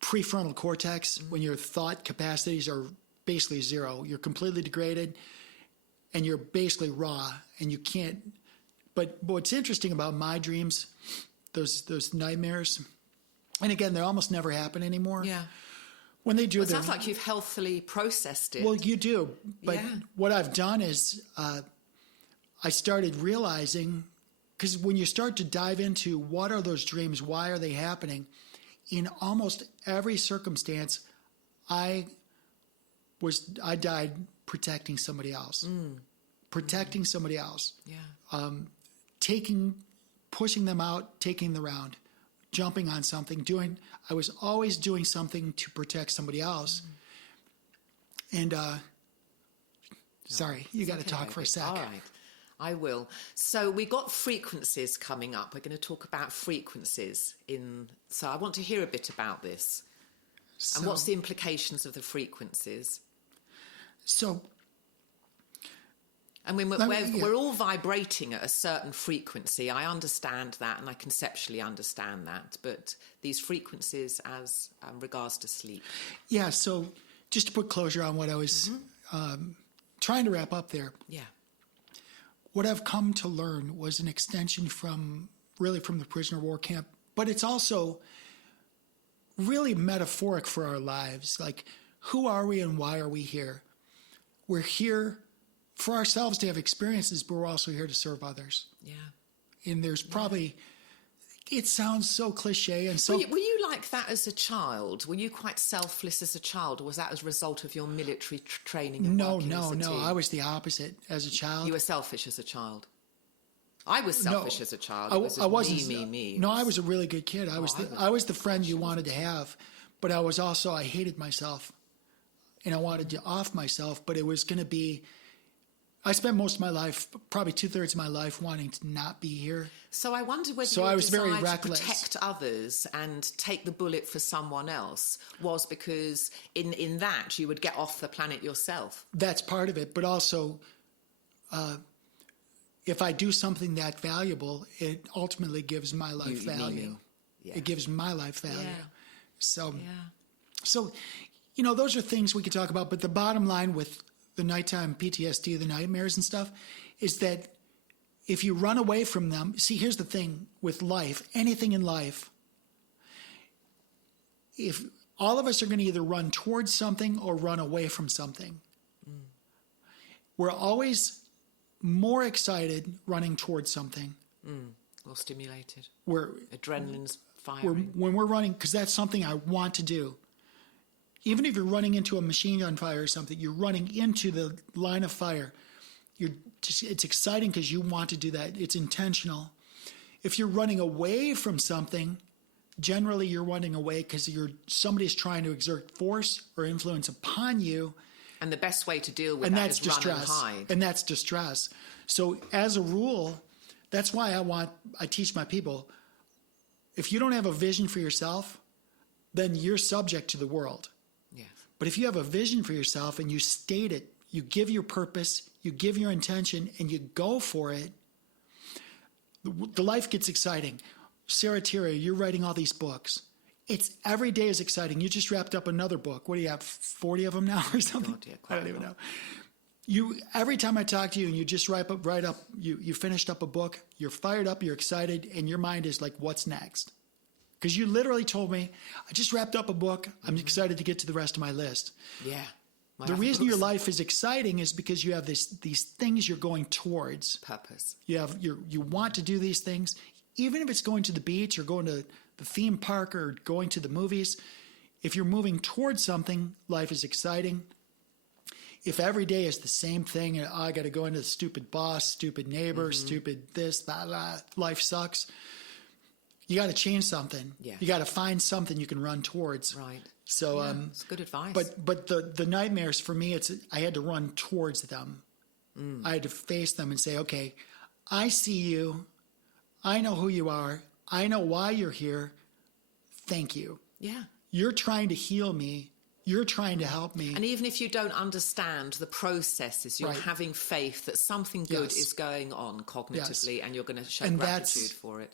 prefrontal cortex, when your thought capacities are basically zero. You're completely degraded, and you're basically raw, and you can't. But what's interesting about my dreams, those nightmares, and again, they almost never happen anymore. Yeah. When they do, Well, it sounds like you've healthily processed it. well, you do. But what I've done is I started realizing, because when you start to dive into what are those dreams, why are they happening, in almost every circumstance, I died protecting somebody else. Protecting somebody else. Yeah. Pushing them out, taking the round, jumping on something, I was always doing something to protect somebody else. And, sorry, you got to talk for a sec. All right, I will. So we got frequencies coming up. We're going to talk about frequencies so I want to hear a bit about this. And what's the implications of the frequencies? So, I mean, we're all vibrating at a certain frequency. I understand that, and I conceptually understand that. But these frequencies as regards to sleep. Yeah, so just to put closure on what I was trying to wrap up there. Yeah. What I've come to learn was an extension from the prisoner of war camp, but it's also really metaphoric for our lives. Like, who are we and why are we here? We're here for ourselves to have experiences, but we're also here to serve others. Yeah. And there's probably, it sounds so cliche and so... Were you like that as a child? Were you quite selfless as a child, or was that as a result of your military training and working as a team? I was the opposite as a child. You were selfish as a child? I was selfish as a child. I wasn't. Me. No, I was a really good kid. I was the friend you wanted to have, but I hated myself, and I wanted to off myself. But it was going to be. I spent most of my life, probably 2/3 of my life, wanting to not be here. So I wonder whether your desire to protect others and take the bullet for someone else was because in that you would get off the planet yourself. That's part of it, but also. If I do something that valuable, it ultimately gives my life value. Yeah. It gives my life value. Yeah. So, those are things we could talk about. But the bottom line with the nighttime PTSD, the nightmares and stuff, is that if you run away from them, see, here's the thing with life, anything in life, if all of us are going to either run towards something or run away from something, we're always more excited running towards something. Or stimulated. Adrenaline's firing. When we're running, because that's something I want to do. Even if you're running into a machine gun fire or something, you're running into the line of fire. It's exciting because you want to do that. It's intentional. If you're running away from something, generally you're running away because somebody's trying to exert force or influence upon you. And the best way to deal with that is run and hide. And that's distress. So as a rule, that's why I teach my people, if you don't have a vision for yourself, then you're subject to the world. Yes. But if you have a vision for yourself and you state it, you give your purpose, you give your intention, and you go for it, the life gets exciting. Sarah, Tia, you're writing all these books. Every day is exciting. You just wrapped up another book. What do you have, 40 of them now or something? I don't even know. Every time I talk to you and you just write up, you finished up a book, you're fired up, you're excited, and your mind is like, what's next? Because you literally told me, I just wrapped up a book. I'm excited to get to the rest of my list. Yeah. The reason your life is exciting is because you have these things you're going towards. Purpose. You want to do these things, even if it's going to the beach or going to the theme park or going to the movies. If you're moving towards something, life is exciting. If every day is the same thing, and I got to go into the stupid boss, stupid neighbor, stupid this, that, life sucks. you got to change something. Yeah. You got to find something you can run towards. Right. So, it's good advice. But the nightmares for me, I had to run towards them. I had to face them and say, okay, I see you. I know who you are. I know why you're here. Thank you. Yeah. You're trying to heal me. You're trying to help me. And even if you don't understand the processes, you're having faith that something good is going on cognitively, and you're going to show gratitude for it.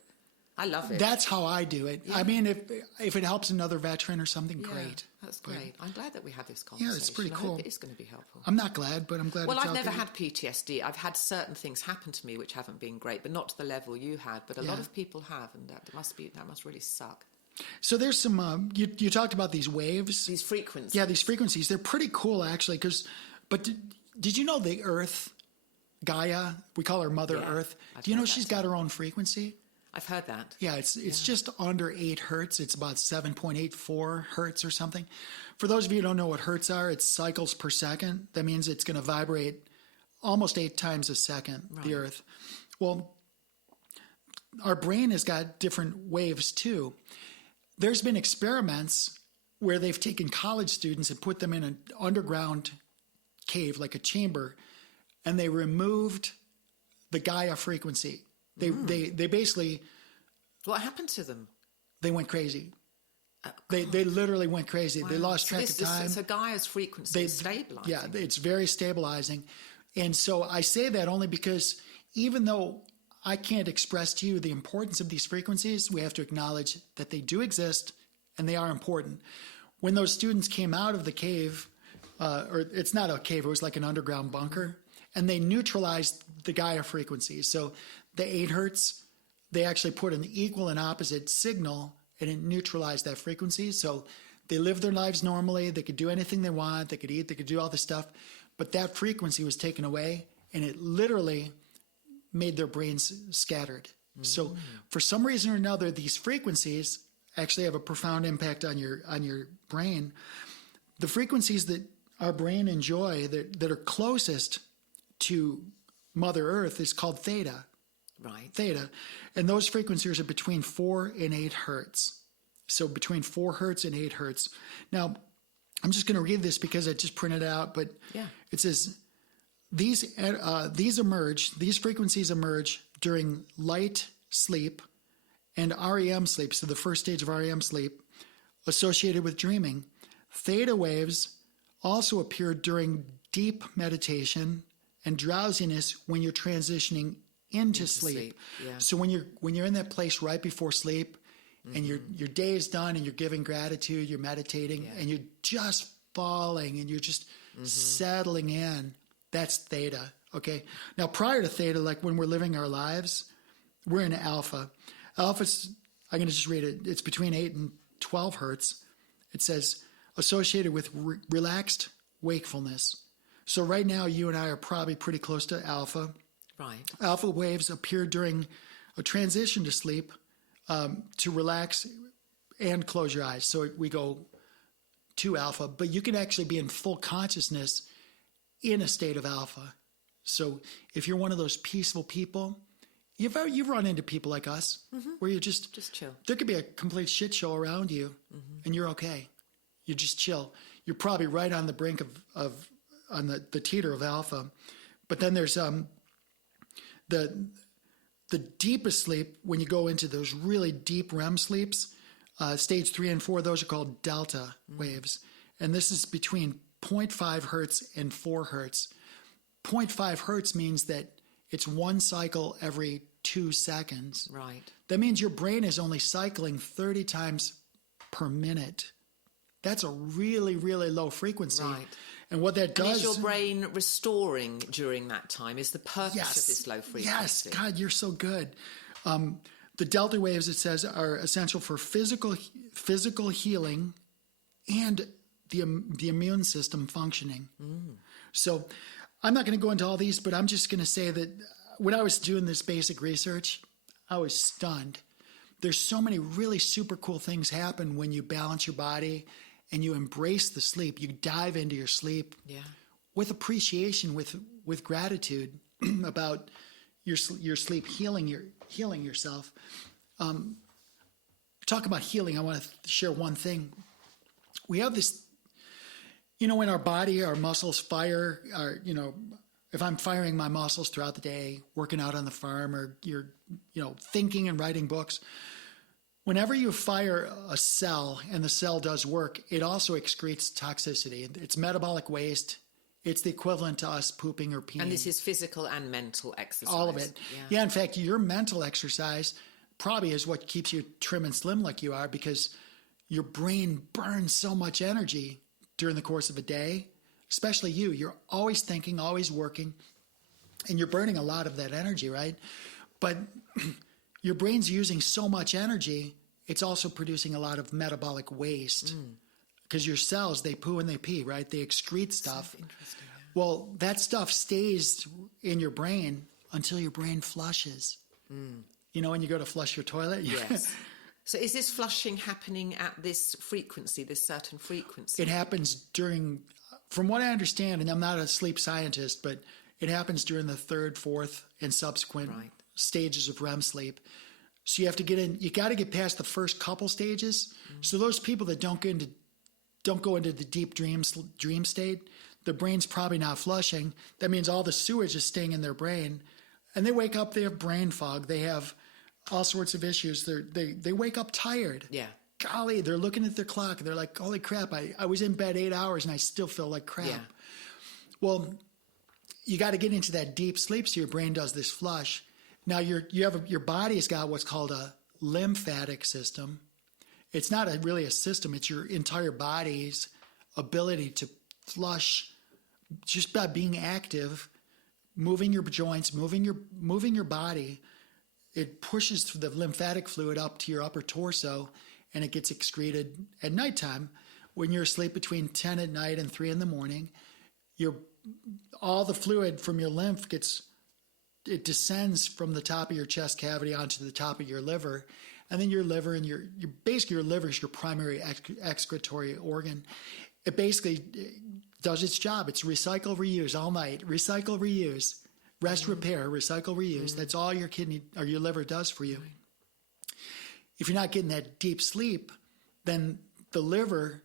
I love it. That's how I do it. Yeah. I mean, if it helps another veteran or something, great. That's great. I'm glad that we had this conversation. Yeah, it's pretty cool. I hope it is going to be helpful. I'm not glad, but I'm glad Well, it's I've out never there. had PTSD. I've had certain things happen to me which haven't been great, but not to the level you had. But a lot of people have, and that must really suck. So there's some, you talked about these waves. These frequencies. Yeah, these frequencies. They're pretty cool, actually, but did you know the Earth, Gaia, we call her Mother Earth, do you know she's got her own frequency? I've heard that. Yeah, it's just under 8 hertz. It's about 7.84 hertz or something. For those of you who don't know what hertz are, it's cycles per second. That means it's going to vibrate almost 8 times a second, the Earth. Well, our brain has got different waves too. There's been experiments where they've taken college students and put them in an underground cave, like a chamber, and they removed the Gaia frequency. They basically... What happened to them? They went crazy. They literally went crazy. Wow. They lost track of time. So Gaia's frequency is stabilizing. Yeah, it's very stabilizing. And so I say that only because even though I can't express to you the importance of these frequencies, we have to acknowledge that they do exist and they are important. When those students came out of the cave, or it's not a cave, it was like an underground bunker, and they neutralized the Gaia frequencies. So the 8 hertz, they actually put an equal and opposite signal, and it neutralized that frequency. So they lived their lives normally. They could do anything they want. They could eat. They could do all this stuff. But that frequency was taken away, and it literally made their brains scattered. So for some reason or another, these frequencies actually have a profound impact on your brain. The frequencies that our brain enjoy that are closest to Mother Earth is called theta. Right. Theta. And those frequencies are between 4 and 8 hertz. So between 4 hertz and 8 hertz. Now, I'm just going to read this because I just printed it out, but it says, these frequencies emerge during light sleep and REM sleep, so the first stage of REM sleep, associated with dreaming. Theta waves also appear during deep meditation and drowsiness when you're transitioning into sleep. Yeah. So when you're in that place right before sleep, and your day is done, and you're giving gratitude, you're meditating, and you're just falling, and you're just settling in. That's theta. Okay. Now, prior to theta, like when we're living our lives, we're in alpha. Alpha's, I'm going to just read it. It's between 8 and 12 hertz. It says associated with relaxed wakefulness. So right now, you and I are probably pretty close to alpha. Right. Alpha waves appear during a transition to sleep, to relax and close your eyes. So we go to alpha, but you can actually be in full consciousness in a state of alpha. So if you're one of those peaceful people, you've run into people like us where you just chill. There could be a complete shit show around you, and you're okay. You just chill. You're probably right on the brink of on the teeter of alpha. But then there's the deepest sleep, when you go into those really deep REM sleeps, stage 3 and 4, those are called delta waves. And this is between 0.5 hertz and 4 hertz. 0.5 hertz means that it's one cycle every 2 seconds. Right. That means your brain is only cycling 30 times per minute. That's a really, really low frequency. Right. And what that does... And is your brain restoring during that time? Is the purpose of this low frequency? Yes. God, you're so good. The delta waves, it says, are essential for physical healing and the immune system functioning. So I'm not going to go into all these, but I'm just going to say that when I was doing this basic research, I was stunned. There's so many really super cool things happen when you balance your body and you embrace the sleep. You dive into your sleep with appreciation, with gratitude about your sleep, healing yourself. talk about healing, I want to share one thing. We have this, in our body, our muscles fire, if I'm firing my muscles throughout the day, working out on the farm, or you're, thinking and writing books, whenever you fire a cell and the cell does work, it also excretes toxicity. It's metabolic waste. It's the equivalent to us pooping or peeing. And this is physical and mental exercise. All of it. Yeah, in fact, your mental exercise probably is what keeps you trim and slim like you are, because your brain burns so much energy during the course of a day, especially you. You're always thinking, always working, and you're burning a lot of that energy, right? But your brain's using so much energy, it's also producing a lot of metabolic waste. Because your cells, they poo and they pee, right? They excrete stuff. So interesting, yeah. Well, that stuff stays in your brain until your brain flushes. When you go to flush your toilet? Yes. So is this flushing happening at this frequency, this certain frequency? It happens during, from what I understand, and I'm not a sleep scientist, but it happens during the third, fourth, and subsequent stages of REM sleep. So you have to you got to get past the first couple stages. So those people that don't go into the deep dream state, the brain's probably not flushing. That means all the sewage is staying in their brain. And they wake up, they have brain fog. They have all sorts of issues. They wake up tired. Yeah. Golly, they're looking at their clock. They're like, holy crap, I was in bed 8 hours and I still feel like crap. Yeah. Well, you got to get into that deep sleep so your brain does this flush. Now, your body's got what's called a lymphatic system. It's not really a system. It's your entire body's ability to flush just by being active, moving your joints, moving your body. It pushes the lymphatic fluid up to your upper torso, and it gets excreted at nighttime. When you're asleep between 10 at night and 3 in the morning, all the fluid from your lymph it descends from the top of your chest cavity onto the top of your liver. And then your liver and basically your liver is your primary excretory organ. It basically does its job. It's recycle, reuse all night. Recycle, reuse. Rest, repair, recycle, reuse. That's all your kidney or your liver does for you. If you're not getting that deep sleep, then the liver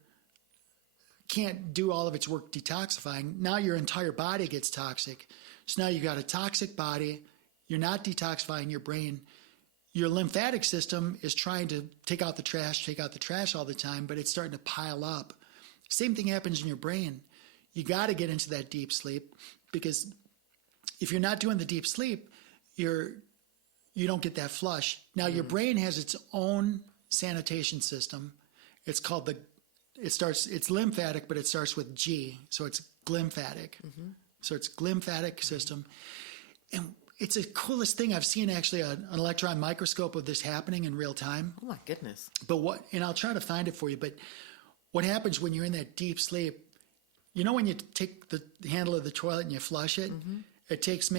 can't do all of its work detoxifying. Now your entire body gets toxic. So now you got a toxic body. You're not detoxifying your brain. Your lymphatic system is trying to take out the trash all the time, but it's starting to pile up. Same thing happens in your brain. You got to get into that deep sleep, because if you're not doing the deep sleep, you don't get that flush. Now your brain has its own sanitation system. It's called it's lymphatic, but it starts with G, so it's glymphatic. So it's glymphatic system. And it's the coolest thing. I've seen actually an electron microscope of this happening in real time. Oh my goodness. And I'll try to find it for you, but what happens when you're in that deep sleep, when you take the handle of the toilet and you flush it, it takes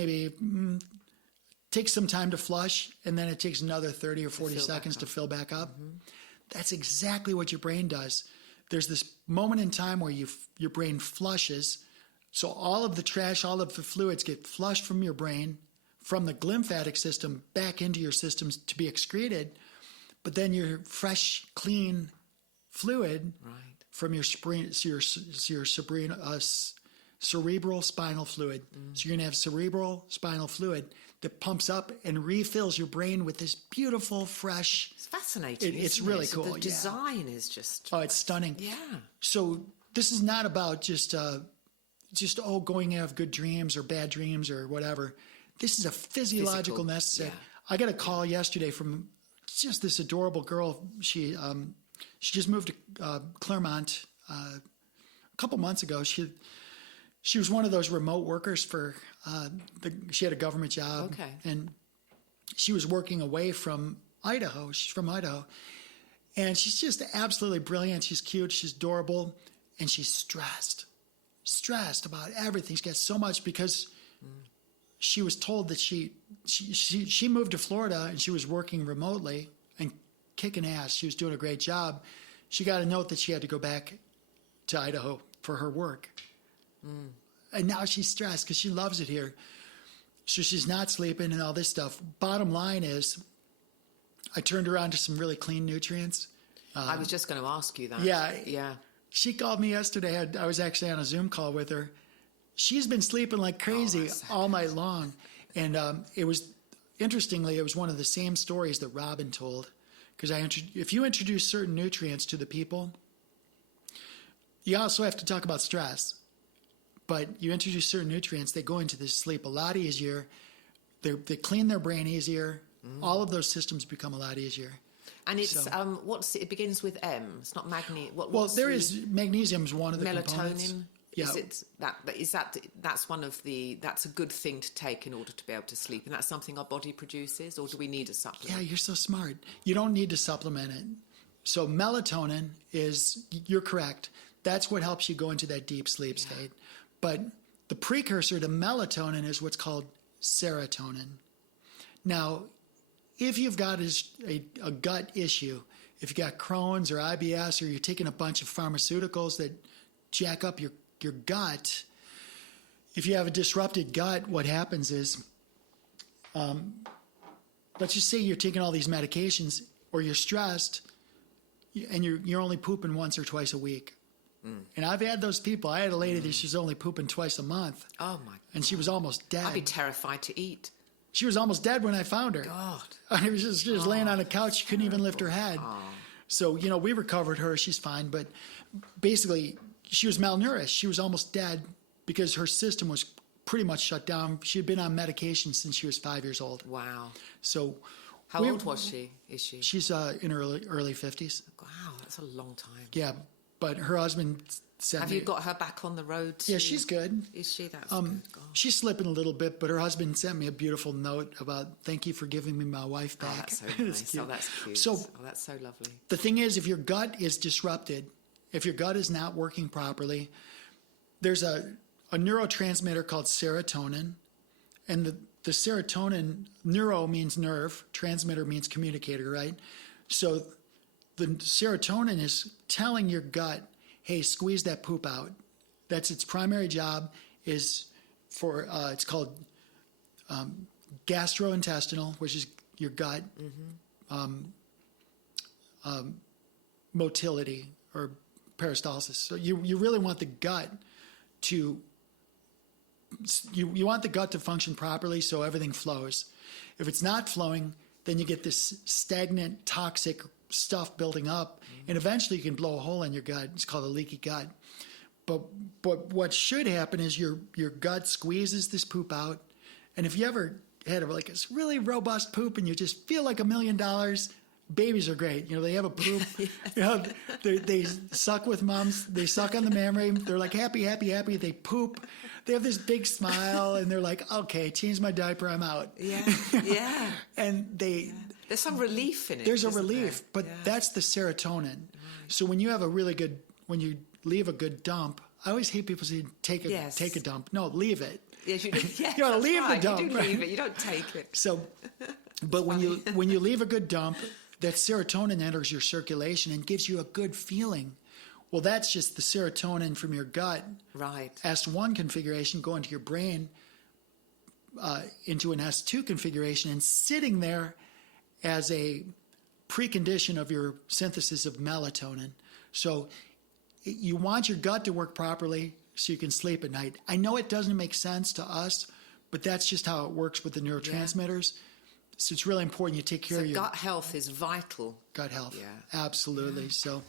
takes some time to flush, and then it takes another 30 or 40 seconds to fill back up. That's exactly what your brain does. There's this moment in time where your brain flushes, so all of the trash, all of the fluids get flushed from your brain, from the glymphatic system back into your systems to be excreted, but then your fresh, clean fluid from your cerebral spinal fluid. So you're going to have cerebral spinal fluid that pumps up and refills your brain with this beautiful, fresh. It's fascinating. It's really cool. The design is just. Oh, it's stunning. Yeah. So this is not about just going to have good dreams or bad dreams or whatever. This is a physiological necessity. Yeah. I got a call yesterday from just this adorable girl. She just moved to Claremont a couple months ago. She was one of those remote workers for she had a government job, and she was working away from Idaho. She's from Idaho, and she's just absolutely brilliant. She's cute. She's adorable, and she's stressed about everything. She got so much because she was told that she moved to Florida and she was working remotely and kicking ass. She was doing a great job. She got a note that she had to go back to Idaho for her work. And now she's stressed because she loves it here. So she's not sleeping and all this stuff. Bottom line is, I turned her on to some really clean nutrients. I was just going to ask you that. Yeah. She called me yesterday. I was actually on a Zoom call with her. She's been sleeping like crazy all night long. And it was, interestingly, it was one of the same stories that Robin told. Because if you introduce certain nutrients to the people, you also have to talk about stress. But you introduce certain nutrients, they go into this sleep a lot easier. They clean their brain easier. All of those systems become a lot easier. And it's it begins with M. It's not magnesium. Magnesium is one of the components. Melatonin. Yeah. That's a good thing to take in order to be able to sleep, and that's something our body produces, or do we need a supplement? Yeah, you're so smart. You don't need to supplement it. So melatonin you're correct. That's what helps you go into that deep sleep state. But the precursor to melatonin is what's called serotonin. Now, if you've got a gut issue, if you've got Crohn's or IBS, or you're taking a bunch of pharmaceuticals that jack up your gut, if you have a disrupted gut, what happens is, let's just say you're taking all these medications, or you're stressed, and you're only pooping once or twice a week. And I've had those people. I had a lady that she's only pooping twice a month. Oh my God. And she was almost dead. I'd be terrified to eat. She was almost dead when I found her. God. I was just laying on a couch. She couldn't even lift her head. So, we recovered her. She's fine. But basically, she was malnourished. She was almost dead because her system was pretty much shut down. She had been on medication since she was 5 years old. Wow. So, how old was she? Is she? She's in her early 50s. Wow, that's a long time. Yeah, but her husband sent Have you got her back on the road? Yeah, she's good. Is she? That's good. God. She's slipping a little bit, but her husband sent me a beautiful note about, thank you for giving me my wife back. Oh, that's so nice. Cute. Oh, that's cute. So, that's so lovely. The thing is, if your gut is disrupted, if your gut is not working properly, there's a neurotransmitter called serotonin, and the serotonin, neuro means nerve, transmitter means communicator, right? So the serotonin is telling your gut, hey, squeeze that poop out. That's its primary job, is for, it's called gastrointestinal, which is your gut, motility or peristalsis. So you really want the gut to, you want the gut to function properly so everything flows. If it's not flowing, then you get this stagnant, toxic stuff building up, and eventually you can blow a hole in your gut. It's called a leaky gut. But what should happen is your gut squeezes this poop out, and if you ever had a really robust poop and you just feel like $1 million, babies are great. They have a poop. They suck with moms. They suck on the mammary. They're like happy, happy, happy. They poop. They have this big smile, and they're like, okay, change my diaper, I'm out. Yeah. And there's some relief in it. There's a relief, but that's the serotonin. Right. So when you have when you leave a good dump, I always hate people saying take a dump. No, leave it. Yes, you do. Yes, you leave the dump. You do leave it. You don't take it. So, but when you leave a good dump, that serotonin enters your circulation and gives you a good feeling. Well, that's just the serotonin from your gut. Right. S1 configuration going to your brain into an S2 configuration and sitting there as a precondition of your synthesis of melatonin. So you want your gut to work properly so you can sleep at night. I know it doesn't make sense to us, but that's just how it works with the neurotransmitters. So it's really important you take care of your gut health is vital. Gut health, yeah, absolutely. Yeah.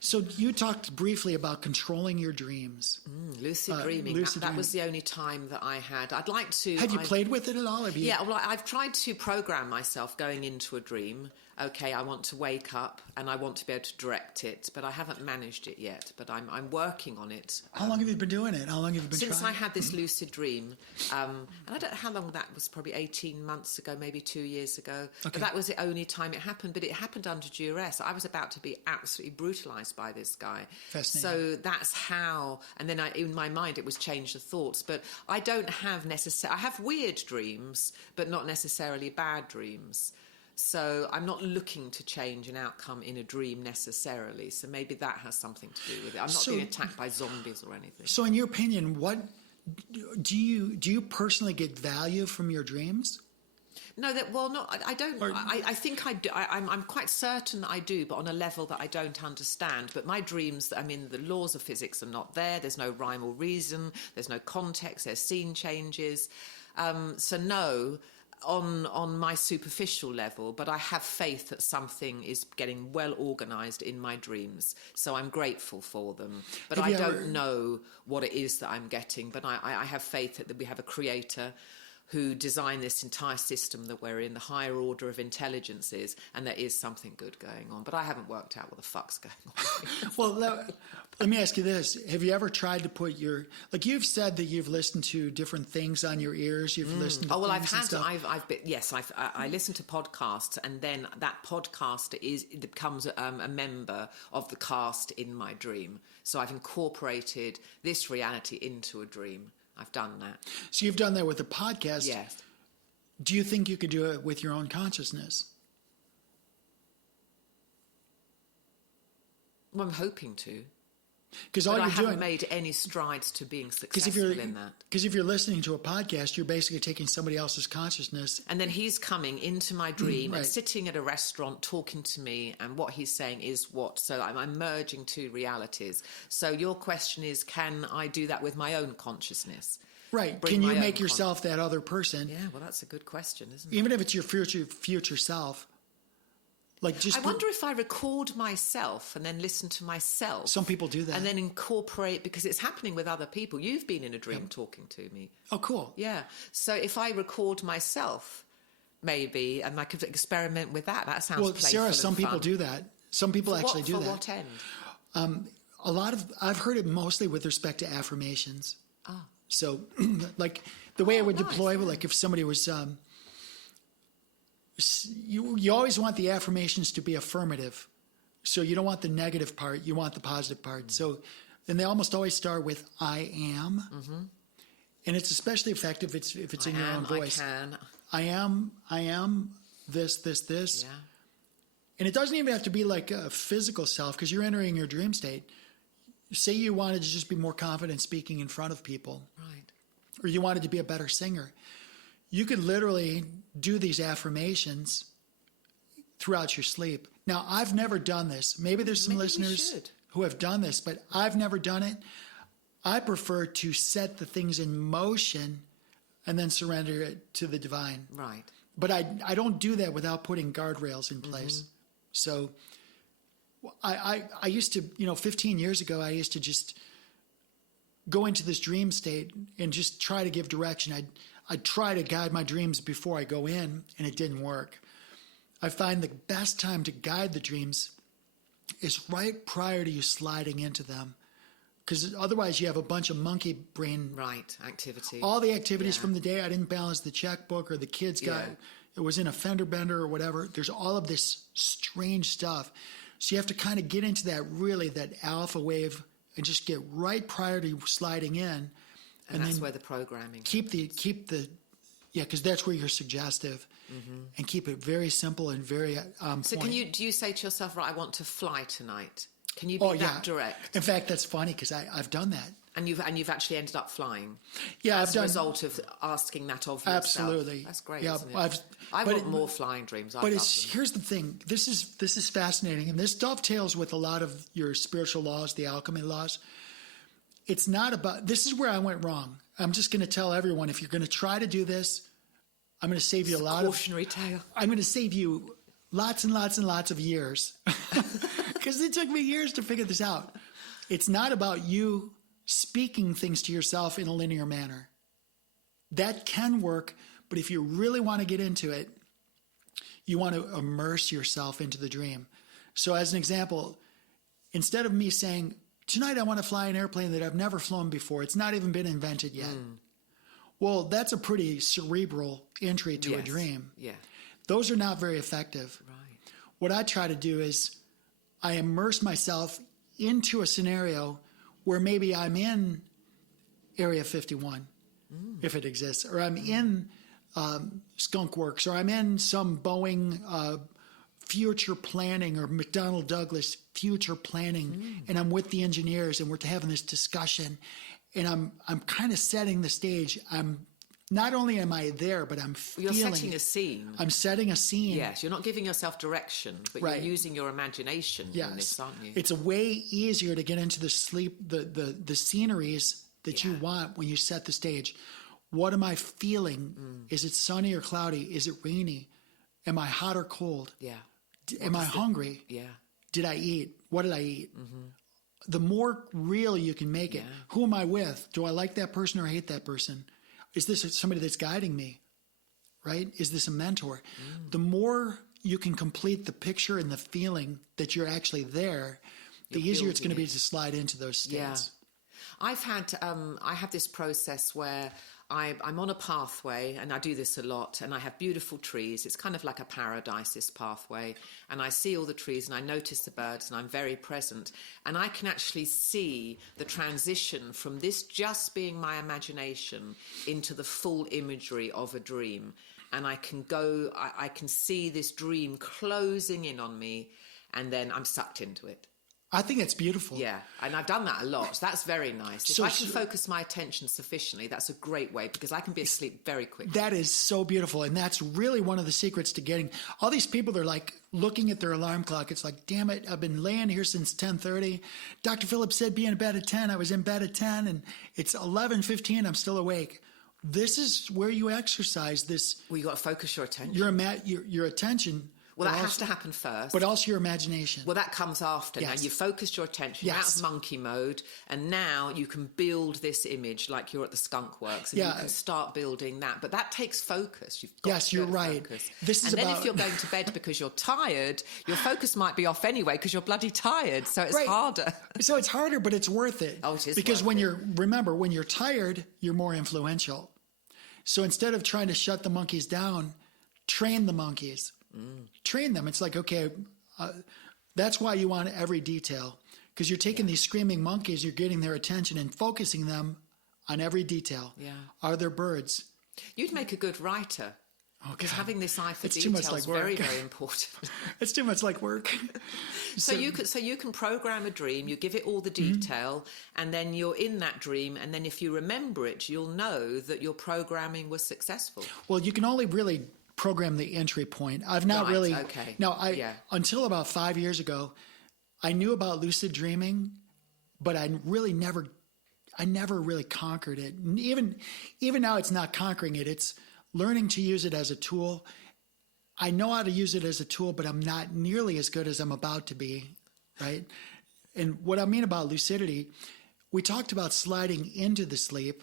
So you talked briefly about controlling your dreams. Lucid dreaming. That was the only time that I had. I'd like to. Had you played with it at all? Yeah, well, I've tried to program myself going into a dream. Okay, I want to wake up and I want to be able to direct it, but I haven't managed it yet. But I'm working on it. How long have you been doing it? How long have you been since trying? I had this lucid dream, and I don't know how long that was. Probably 18 months ago, maybe 2 years ago. Okay. But that was the only time it happened. But it happened under duress. I was about to be absolutely brutalized by this guy. Fascinating. So that's how. And then in my mind, it was change the thoughts. But I don't have I have weird dreams, but not necessarily bad dreams. So I'm not looking to change an outcome in a dream necessarily. So maybe that has something to do with it. I'm not being attacked by zombies or anything. So in your opinion, what do you personally get value from your dreams? No, I don't. I think I do. I'm quite certain I do, but on a level that I don't understand. But my dreams, I mean, the laws of physics are not there. There's no rhyme or reason. There's no context. There's scene changes. So no, on my superficial level, but I have faith that something is getting well organised in my dreams. So I'm grateful for them. But I don't know what it is that I'm getting. But I have faith that we have a creator who designed this entire system that we're in, the higher order of intelligences, and there is something good going on. But I haven't worked out what the fuck's going on. Well, let me ask you this. Have you ever tried to put like you've said that you've listened to different things on your ears, you've listened to I listen to podcasts, and then that podcaster becomes a member of the cast in my dream. So I've incorporated this reality into a dream. I've done that. So you've done that with the podcast. Yes. Do you think you could do it with your own consciousness? Well, I'm hoping to. Because I haven't made any strides to being successful in that. Because if you're listening to a podcast, you're basically taking somebody else's consciousness. And then he's coming into my dream right. and sitting at a restaurant talking to me, and what he's saying is what. So I'm merging two realities. So your question is, can I do that with my own consciousness? Right. Can you make yourself that other person? Yeah, well, that's a good question, isn't it? Even if it's your future self. Like I wonder if I record myself and then listen to myself. Some people do that. And then incorporate, because it's happening with other people. You've been in a dream talking to me. Oh, cool. Yeah. So if I record myself, maybe, and I could experiment with that. That sounds playful. Sarah, some people fun. do that. Some people actually do that. For what end? I've heard it mostly with respect to affirmations. Ah. So, like, the way I would deploy, like, if somebody was... You always want the affirmations to be affirmative. So you don't want the negative part, you want the positive part. Mm-hmm. So, and they almost always start with I am. Mm-hmm. And it's especially effective if it's in your own voice. I am this. Yeah. And it doesn't even have to be like a physical self, because you're entering your dream state. Say you wanted to just be more confident speaking in front of people. Right. Or you wanted to be a better singer. You could literally do these affirmations throughout your sleep. Now, I've never done this. Maybe there's some listeners who have done this, but I've never done it. I prefer to set the things in motion and then surrender it to the divine. Right. But I don't do that without putting guardrails in place. Mm-hmm. So I used to, 15 years ago, I used to just go into this dream state and just try to give direction. I'd try to guide my dreams before I go in, and it didn't work. I find the best time to guide the dreams is right prior to you sliding into them, because otherwise you have a bunch of monkey brain activity. All the activities from the day. I didn't balance the checkbook, or the kids it was in a fender bender or whatever. There's all of this strange stuff. So you have to kind of get into that alpha wave and just get right prior to sliding in. And that's where the programming keep the because that's where you're suggestive, and keep it very simple and very So point. do you say to yourself, right, I want to fly tonight? Can you be that direct? In fact, that's funny, because I've done that. And you've actually ended up flying. Yeah, as a result of asking that of yourself. Absolutely. That's great. Yeah, isn't it? I want more flying dreams. Here's the thing. This is fascinating, and this dovetails with a lot of your spiritual laws, the alchemy laws. It's not about, this is where I went wrong. I'm just going to tell everyone, if you're going to try to do this, I'm going to save you a lot of cautionary tale. I'm going to save you lots and lots and lots of years, because it took me years to figure this out. It's not about you speaking things to yourself in a linear manner. That can work, but if you really want to get into it, you want to immerse yourself into the dream. So as an example, instead of me saying, tonight I want to fly an airplane that I've never flown before, it's not even been invented yet. Well, that's a pretty cerebral entry to a dream. Yeah. Those are not very effective. Right. What I try to do is I immerse myself into a scenario where maybe I'm in Area 51, if it exists, or I'm in Skunk Works, or I'm in some Boeing future planning, or McDonnell Douglas future planning, and I'm with the engineers, and we're having this discussion, and I'm kind of setting the stage. I'm not only am I there, but I'm feeling. You're setting a scene. I'm setting a scene. Yes, you're not giving yourself direction, but Right. you're using your imagination in this, aren't you? It's a way easier to get into the sleep, the sceneries that you want when you set the stage. What am I feeling? Is it sunny or cloudy? Is it rainy? Am I hot or cold? Yeah. Am I hungry? Yeah. Did I eat? What did I eat? The more real you can make it. Who am I with? Do I like that person or hate that person? Is this somebody that's guiding me? Right? Is this a mentor? The more you can complete the picture and the feeling that you're actually there, the easier it's going to be to slide into those states. Yeah. I have this process where I'm on a pathway, and I do this a lot, and I have beautiful trees. It's kind of like a paradise, this pathway. And I see all the trees, and I notice the birds, and I'm very present. And I can actually see the transition from this just being my imagination into the full imagery of a dream. And I can see this dream closing in on me, and then I'm sucked into it. I think it's beautiful. Yeah, and I've done that a lot. So that's very nice. So- if I can focus my attention sufficiently, that's a great way, because I can be asleep very quickly. That is so beautiful. And that's really one of the secrets to getting all these people. They're like looking at their alarm clock. It's like, damn it, I've been laying here since 10:30. Dr. Phillips said be in bed at 10. I was in bed at 10 and it's 11:15. I'm still awake. This is where you exercise this. Well, you got to focus your attention. Your attention. Well, that but has to happen first. But also your imagination. Well, that comes after. Yes. Now you've focused your attention Yes. out of monkey mode, and now you can build this image like you're at the skunk works, and Yeah. you can start building that. But that takes focus. You've got Yes, to you're go to right. focus. This is and then about- if you're going to bed because you're tired, your focus might be off anyway because you're bloody tired, so it's Right. harder. So it's harder, but it's worth it. Oh, it is because worth when you're tired, you're more influential. So instead of trying to shut the monkeys down, train the monkeys. Train them. It's like, okay, that's why you want every detail, because you're taking these screaming monkeys, you're getting their attention and focusing them on every detail. Yeah. Are there birds? You'd make a good writer. Because having this eye for It's too detail much like is very, work. very important. It's too much like work. So you can program a dream, you give it all the detail, and then you're in that dream, and then if you remember it, you'll know that your programming was successful. Well, you can only really program the entry point. I've not Right, really. okay. No, until about 5 years ago, I knew about lucid dreaming, but I never really conquered it. And even now, it's not conquering it. It's learning to use it as a tool. I know how to use it as a tool, but I'm not nearly as good as I'm about to be, right? And what I mean about lucidity, we talked about sliding into the sleep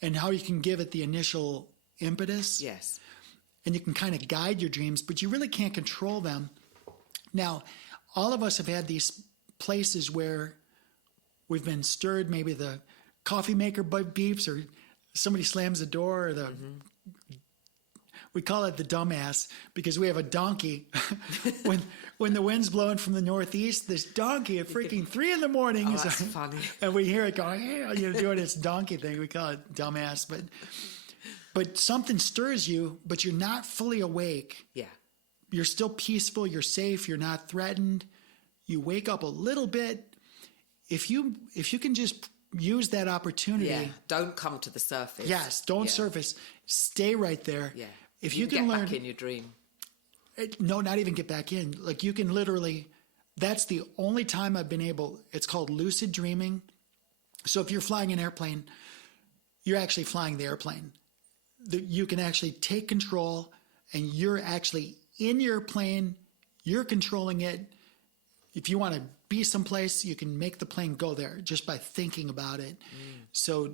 and how you can give it the initial impetus. Yes. And you can kind of guide your dreams, but you really can't control them. Now, all of us have had these places where we've been stirred. Maybe the coffee maker beeps, or somebody slams the door, or we call it the dumbass because we have a donkey. when the wind's blowing from the northeast, this donkey at freaking 3 a.m. Oh, that's funny. And we hear it going, hey, doing its donkey thing. We call it dumbass, but something stirs you, but you're not fully awake. Yeah. You're still peaceful. You're safe. You're not threatened. You wake up a little bit. If you can just use that opportunity. Yeah. Don't come to the surface. Yes. Don't surface. Stay right there. Yeah. If you get can learn back in your dream. No, not even get back in. Like you can literally. That's the only time I've been able. It's called lucid dreaming. So if you're flying an airplane, you're actually flying the airplane. You can actually take control, and you're actually in your plane. You're controlling it. If you want to be someplace, you can make the plane go there just by thinking about it. So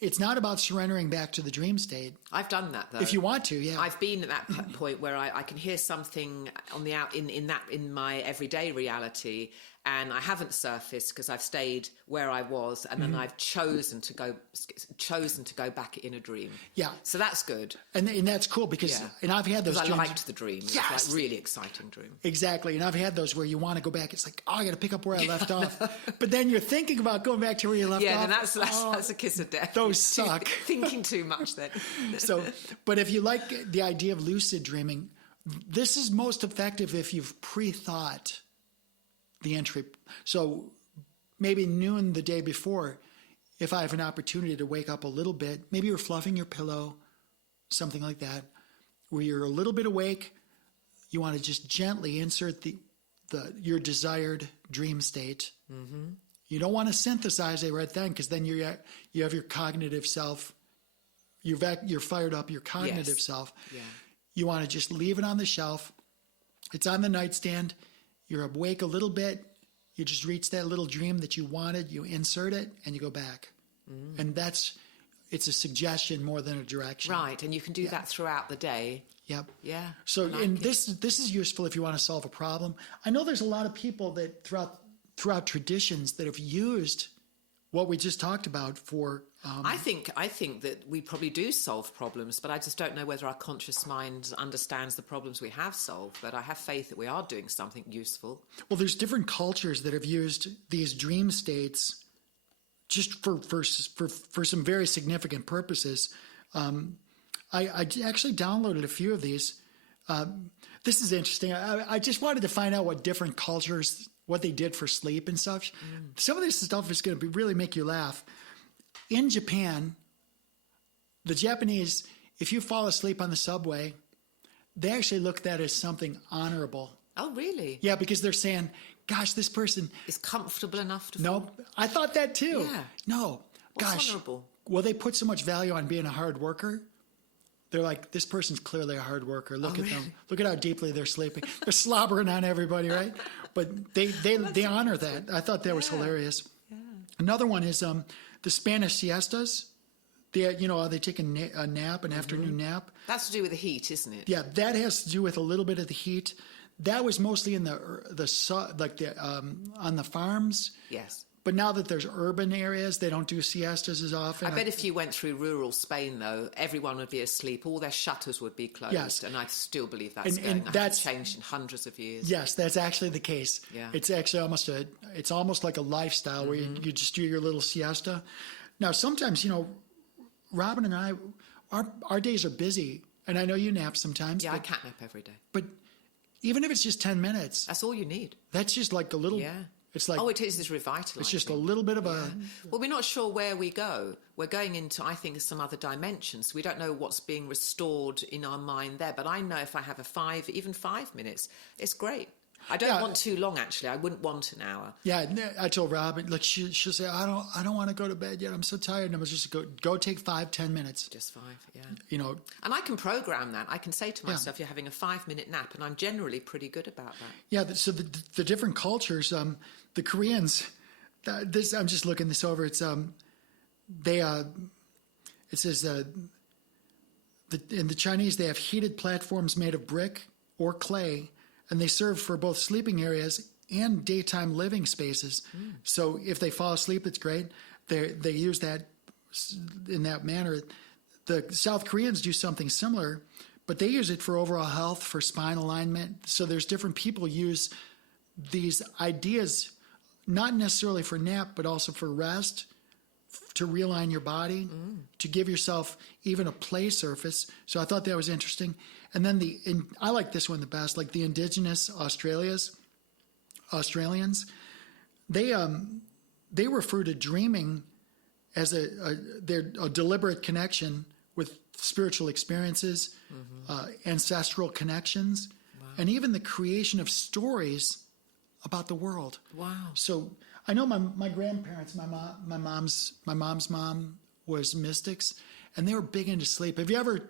it's not about surrendering back to the dream state. I've done that though. If you want to, yeah. I've been at that point where I can hear something on the out in my everyday reality, and I haven't surfaced because I've stayed where I was, and then I've chosen to go back in a dream. Yeah. So that's good. And that's cool because, and I've had those Because I dreams. liked the dream. It Yes. was like really exciting dream. Exactly. And I've had those where you want to go back. It's like, oh, I got to pick up where I left off. But then you're thinking about going back to where you left off. Yeah, and that's a kiss of death. Those suck. Thinking too much then. So, but if you like the idea of lucid dreaming, this is most effective if you've pre-thought the entry. So maybe noon the day before, if I have an opportunity to wake up a little bit, maybe you're fluffing your pillow, something like that, where you're a little bit awake, you want to just gently insert your desired dream state. Mm-hmm. You don't want to synthesize it right then, because then you have your cognitive self. You're fired up, your cognitive self. Yeah. You want to just leave it on the shelf. It's on the nightstand. You're awake a little bit. You just reach that little dream that you wanted. You insert it, and you go back. Mm. And it's a suggestion more than a direction. Right, and you can do that throughout the day. Yep. Yeah. So, this is useful if you want to solve a problem. I know there's a lot of people that throughout traditions that have used what we just talked about for. I think that we probably do solve problems, but I just don't know whether our conscious mind understands the problems we have solved. But I have faith that we are doing something useful. Well, there's different cultures that have used these dream states just for some very significant purposes. I actually downloaded a few of these. This is interesting. I just wanted to find out what different cultures, what they did for sleep and such. Some of this stuff is going to really make you laugh. In Japan, the Japanese, if you fall asleep on the subway, they actually look at that as something honorable. Oh, really? Yeah, because they're saying, gosh, this person is comfortable enough to fall. No, I thought that too. Yeah. No. What's honorable? Well, they put so much value on being a hard worker. They're like, this person's clearly a hard worker. Look at them. Look at how deeply they're sleeping. They're slobbering on everybody, right? But they honor that. I thought that was hilarious. Yeah. Another one is the Spanish siestas. They take a nap, an afternoon nap. That's to do with the heat, isn't it? Yeah, that has to do with a little bit of the heat. That was mostly in on the farms. Yes. But now that there's urban areas, they don't do siestas as often. I bet if you went through rural Spain, though, everyone would be asleep. All their shutters would be closed. Yes. And I still believe that's that's changed in hundreds of years. Yes, that's actually the case. Yeah. It's actually almost like a lifestyle where you just do your little siesta. Now, sometimes, Robin and I, our days are busy. And I know you nap sometimes. Yeah, I can't nap every day. But even if it's just 10 minutes. That's all you need. That's just like a little... Yeah. It's like, it is revitalizing. It's just a little bit of a... Well, we're not sure where we go. We're going into, I think, some other dimensions. We don't know what's being restored in our mind there. But I know if I have even 5 minutes, it's great. I don't want too long, actually. I wouldn't want an hour. Yeah, I told Robin, like she'll say, I don't want to go to bed yet. I'm so tired. And I was just go take 5-10 minutes. Just 5, yeah. And I can program that. I can say to myself, you're having a 5-minute nap, and I'm generally pretty good about that. Yeah. So the different cultures, the Koreans, I'm just looking this over. It's it says in the Chinese they have heated platforms made of brick or clay. And they serve for both sleeping areas and daytime living spaces. So if they fall asleep, it's great. They use that in that manner. The South Koreans do something similar, but they use it for overall health, for spine alignment. So there's different people use these ideas, not necessarily for nap, but also for rest, to realign your body, to give yourself even a play surface. So I thought that was interesting. And then I like this one the best, like the indigenous Australians, they refer to dreaming as a deliberate connection with spiritual experiences, ancestral connections, and even the creation of stories about the world. Wow. So I know my grandparents, my mom's mom was mystics, and they were big into sleep. Have you ever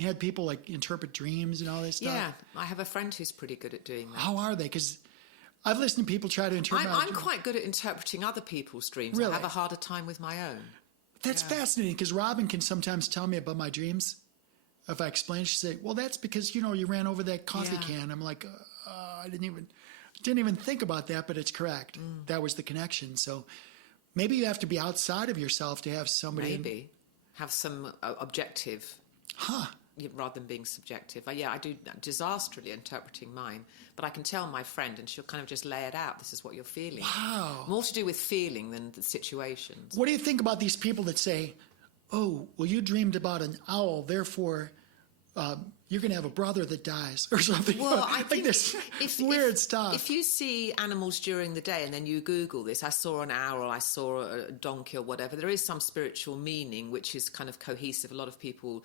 had people like interpret dreams and all this stuff? Yeah, I have a friend who's pretty good at doing that. How are they? Because I've listened to people try to interpret. I'm quite good at interpreting other people's dreams. Really? I have a harder time with my own. That's fascinating, because Robin can sometimes tell me about my dreams. If I explain, she'll say, well, that's because, you ran over that coffee can. I'm like, I didn't even think about that, but it's correct. That was the connection. So maybe you have to be outside of yourself to have somebody. Maybe. Have some objective. Huh. Rather than being subjective. I do disastrously interpreting mine, but I can tell my friend and she'll kind of just lay it out. This is what you're feeling. Wow. More to do with feeling than the situations. What do you think about these people that say, oh, well, you dreamed about an owl, therefore you're going to have a brother that dies or something. Well, I like think this weird stuff. If you see animals during the day and then you Google this, I saw an owl, I saw a donkey or whatever, there is some spiritual meaning which is kind of cohesive. A lot of people,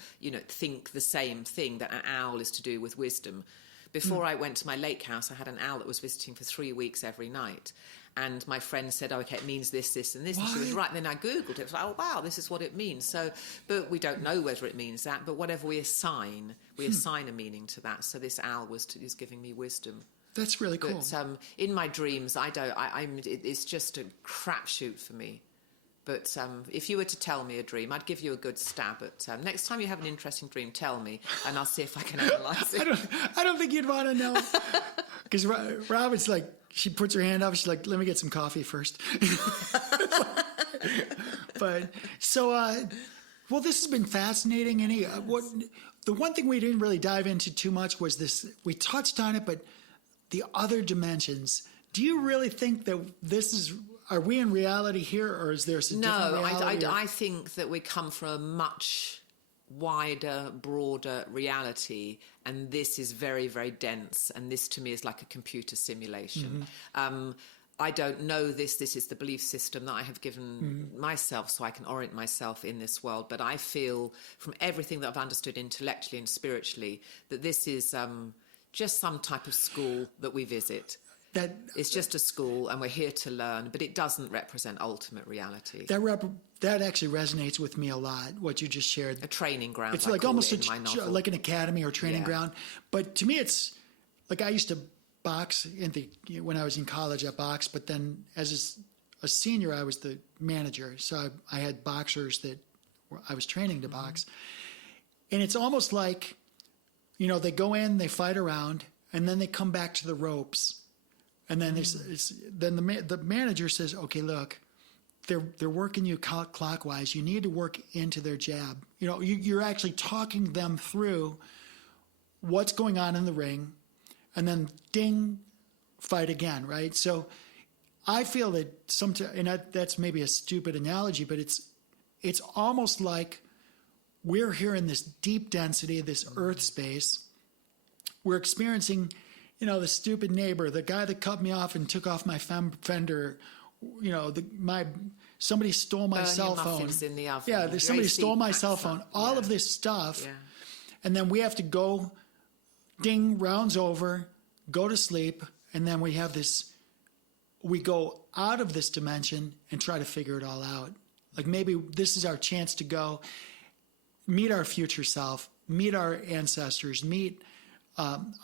think the same thing, that an owl is to do with wisdom. Before I went to my lake house, I had an owl that was visiting for 3 weeks every night. And my friend said, oh, okay, it means this, this, and this. And she was right. And then I Googled it. It was like, oh, wow, this is what it means. So, but we don't know whether it means that. But whatever we assign a meaning to that. So this owl is giving me wisdom. That's really cool. But in my dreams, it's just a crapshoot for me. But if you were to tell me a dream, I'd give you a good stab at... next time you have an interesting dream, tell me, and I'll see if I can analyse it. I don't think you'd want to know. Because Robin's like, she puts her hand up, she's like, let me get some coffee first. But, so, well, this has been fascinating. The one thing we didn't really dive into too much was this, we touched on it, but the other dimensions. Do you really think that this is... Are we in reality here, or is there some different reality? No, I think that we come from a much wider, broader reality, and this is very, very dense, and this to me is like a computer simulation. Mm-hmm. I don't know this. This is the belief system that I have given myself so I can orient myself in this world. But I feel from everything that I've understood intellectually and spiritually that this is just some type of school that we visit. It's just a school and we're here to learn, but it doesn't represent ultimate reality. That actually resonates with me a lot, what you just shared. A training ground. It's like almost like an academy or training ground. But to me, it's like I used to box when I was in college, I boxed, but then as a senior, I was the manager. So I had boxers that I was training to box. And it's almost like, they go in, they fight around, and then they come back to the ropes. And then the manager says, okay, look, they're working you clockwise. You need to work into their jab. You're actually talking them through what's going on in the ring, and then ding, fight again, right? So I feel that sometimes, and that's maybe a stupid analogy, but it's almost like we're here in this deep density, this earth space. We're experiencing... the stupid neighbor, the guy that cut me off and took off my fender, somebody stole my cell phone. In the oven. Yeah, somebody stole my cell phone. All of this stuff. Yeah. And then we have to go, ding, rounds over, go to sleep. And then we go out of this dimension and try to figure it all out. Like maybe this is our chance to go meet our future self, meet our ancestors, meet...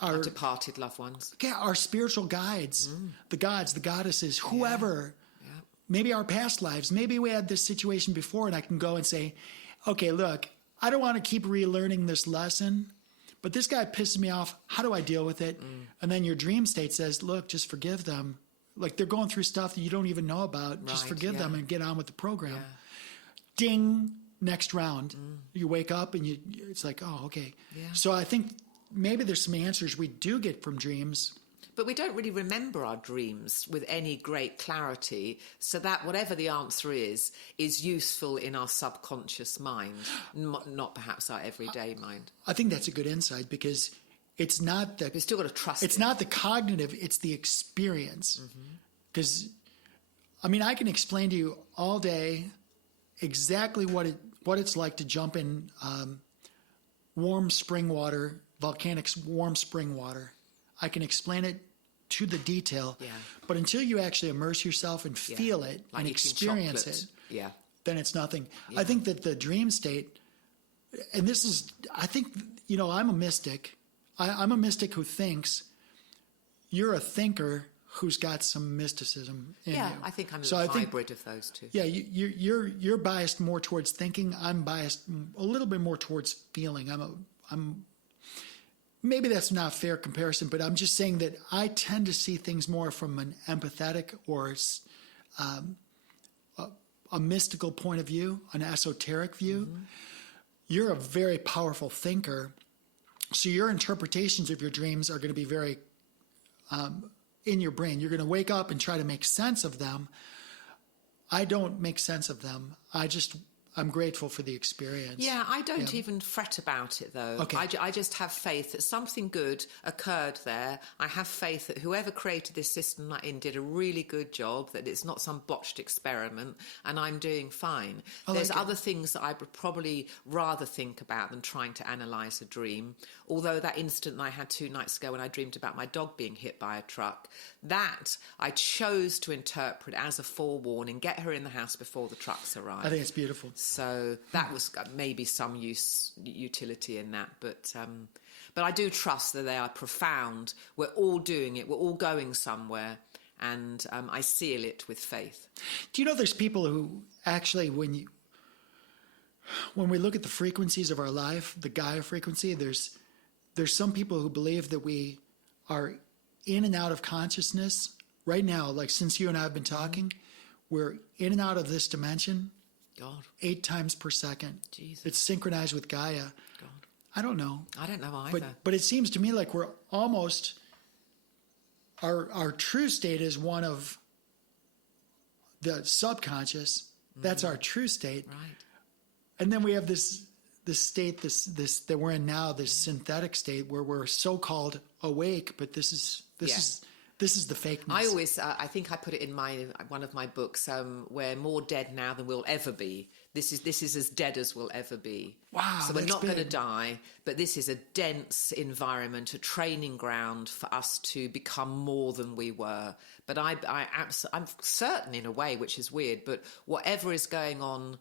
our departed loved ones. Yeah, our spiritual guides, the gods, the goddesses, whoever. Yeah. Maybe our past lives. Maybe we had this situation before and I can go and say, okay, look, I don't want to keep relearning this lesson, but this guy pisses me off. How do I deal with it? And then your dream state says, look, just forgive them. Like they're going through stuff that you don't even know about. Right, just forgive them and get on with the program. Yeah. Ding, next round. You wake up and it's like, oh, okay. Yeah. So I think... maybe there's some answers we do get from dreams. But we don't really remember our dreams with any great clarity, so that whatever the answer is useful in our subconscious mind, not perhaps our everyday mind. I think that's a good insight because it's not that... We've still got to trust it. It's not the cognitive, it's the experience. Because, I can explain to you all day exactly what it's like to jump in warm spring water, volcanic warm spring water. I can explain it to the detail, but until you actually immerse yourself and feel it and experience it, then it's nothing. Yeah. I think that the dream state, and this is, I think, I'm a mystic. I'm a mystic who thinks. You're a thinker who's got some mysticism in you. I think I'm a hybrid of those two. Yeah, you're biased more towards thinking. I'm biased a little bit more towards feeling. I'm maybe that's not a fair comparison, but I'm just saying that I tend to see things more from an empathetic or a mystical point of view, an esoteric view. You're a very powerful thinker, so your interpretations of your dreams are going to be very in your brain. You're going to wake up and try to make sense of them. I don't make sense of them. I'm grateful for the experience. Yeah, I don't even fret about it, though. Okay. I just have faith that something good occurred there. I have faith that whoever created this system I'm in did a really good job, that it's not some botched experiment, and I'm doing fine. There's other things that I would probably rather think about than trying to analyse a dream. Although that incident I had 2 nights ago when I dreamed about my dog being hit by a truck, that I chose to interpret as a forewarning, get her in the house before the trucks arrive. I think it's beautiful. So that was maybe some utility in that, but I do trust that they are profound. We're all doing it. We're all going somewhere, and I seal it with faith. Do you know there's people who actually, when we look at the frequencies of our life, the Gaia frequency, there's some people who believe that we are in and out of consciousness right now. Like since you and I have been talking, we're in and out of this dimension. God. 8 times per second. Jesus. It's synchronized with Gaia. God. I don't know. I don't know either. But it seems to me like we're almost, our true state is one of the subconscious. That's our true state. Right. And then we have this state, this that we're in now, this synthetic state where we're so-called awake, but this is the fakeness. I always, I think I put it in one of my books. We're more dead now than we'll ever be. This is as dead as we'll ever be. Wow! So we're not going to die, but this is a dense environment, a training ground for us to become more than we were. But I'm certain, in a way, which is weird. But whatever is going on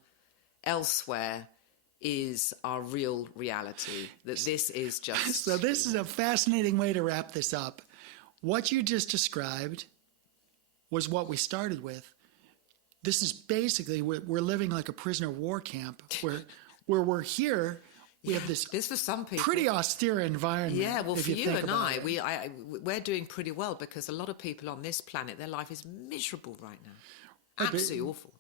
elsewhere is our real reality. That this is just. So this is a fascinating way to wrap this up. What you just described was what we started with. This is basically, we're living like a prisoner of war camp where we're here. We have this for some people pretty austere environment. Yeah, well, for you and I, it. we're doing pretty well because a lot of people on this planet, their life is miserable right now. Absolutely awful.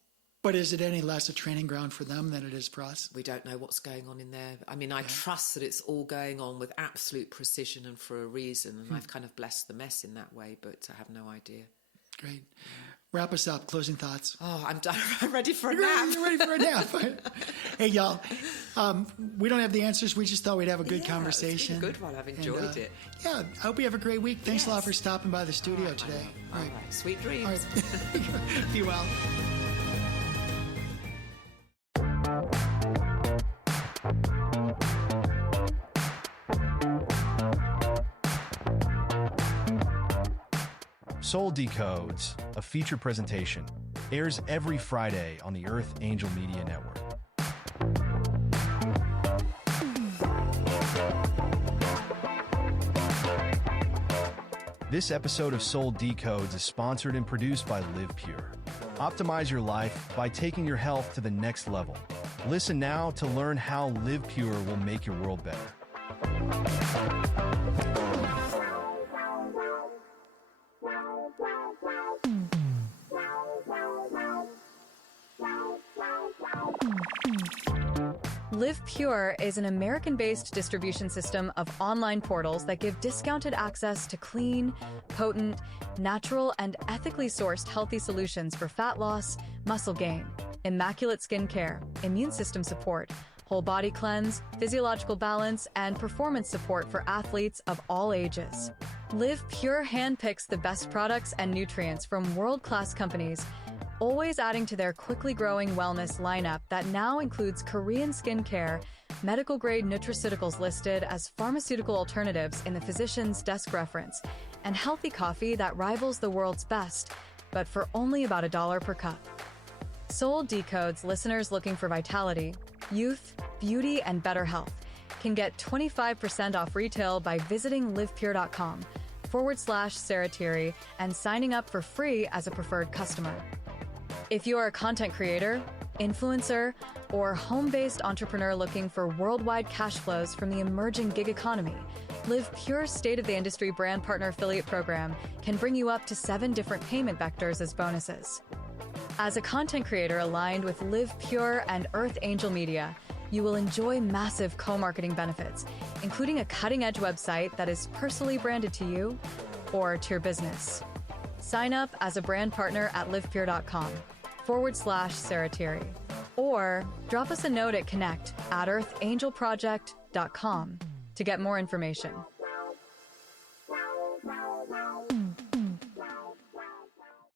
But is it any less a training ground for them than it is for us? We don't know what's going on in there. I mean, I trust that it's all going on with absolute precision and for a reason. And I've kind of blessed the mess in that way, but I have no idea. Great. Wrap us up. Closing thoughts. Oh, I'm done. I'm ready for a nap. You're ready for a nap. Hey, y'all. We don't have the answers. We just thought we'd have a good conversation. It's been a good one. I've enjoyed it. Yeah. I hope you have a great week. Thanks a lot for stopping by the studio today. All right. Sweet dreams. All right. Be well. Soul Decodes, a feature presentation, airs every Friday on the Earth Angel Media Network. This episode of Soul Decodes is sponsored and produced by Live Pure. Optimize your life by taking your health to the next level. Listen now to learn how Live Pure will make your world better. Live Pure is an American-based distribution system of online portals that give discounted access to clean, potent, natural, and ethically sourced healthy solutions for fat loss, muscle gain, immaculate skin care, immune system support, whole body cleanse, physiological balance, and performance support for athletes of all ages. Live Pure handpicks the best products and nutrients from world-class companies, always adding to their quickly growing wellness lineup that now includes Korean skincare, medical-grade nutraceuticals listed as pharmaceutical alternatives in the physician's desk reference, and healthy coffee that rivals the world's best, but for only about $1 per cup. Soul Decodes listeners looking for vitality, youth, beauty, and better health can get 25% off retail by visiting livepure.com/SERE and signing up for free as a preferred customer. If you are a content creator, influencer, or home-based entrepreneur looking for worldwide cash flows from the emerging gig economy, Live Pure's state-of-the-industry brand partner affiliate program can bring you up to 7 different payment vectors as bonuses. As a content creator aligned with Live Pure and Earth Angel Media, you will enjoy massive co-marketing benefits, including a cutting-edge website that is personally branded to you or to your business. Sign up as a brand partner at livepure.com/SERE. Or drop us a note at connect@earthangelproject.com to get more information.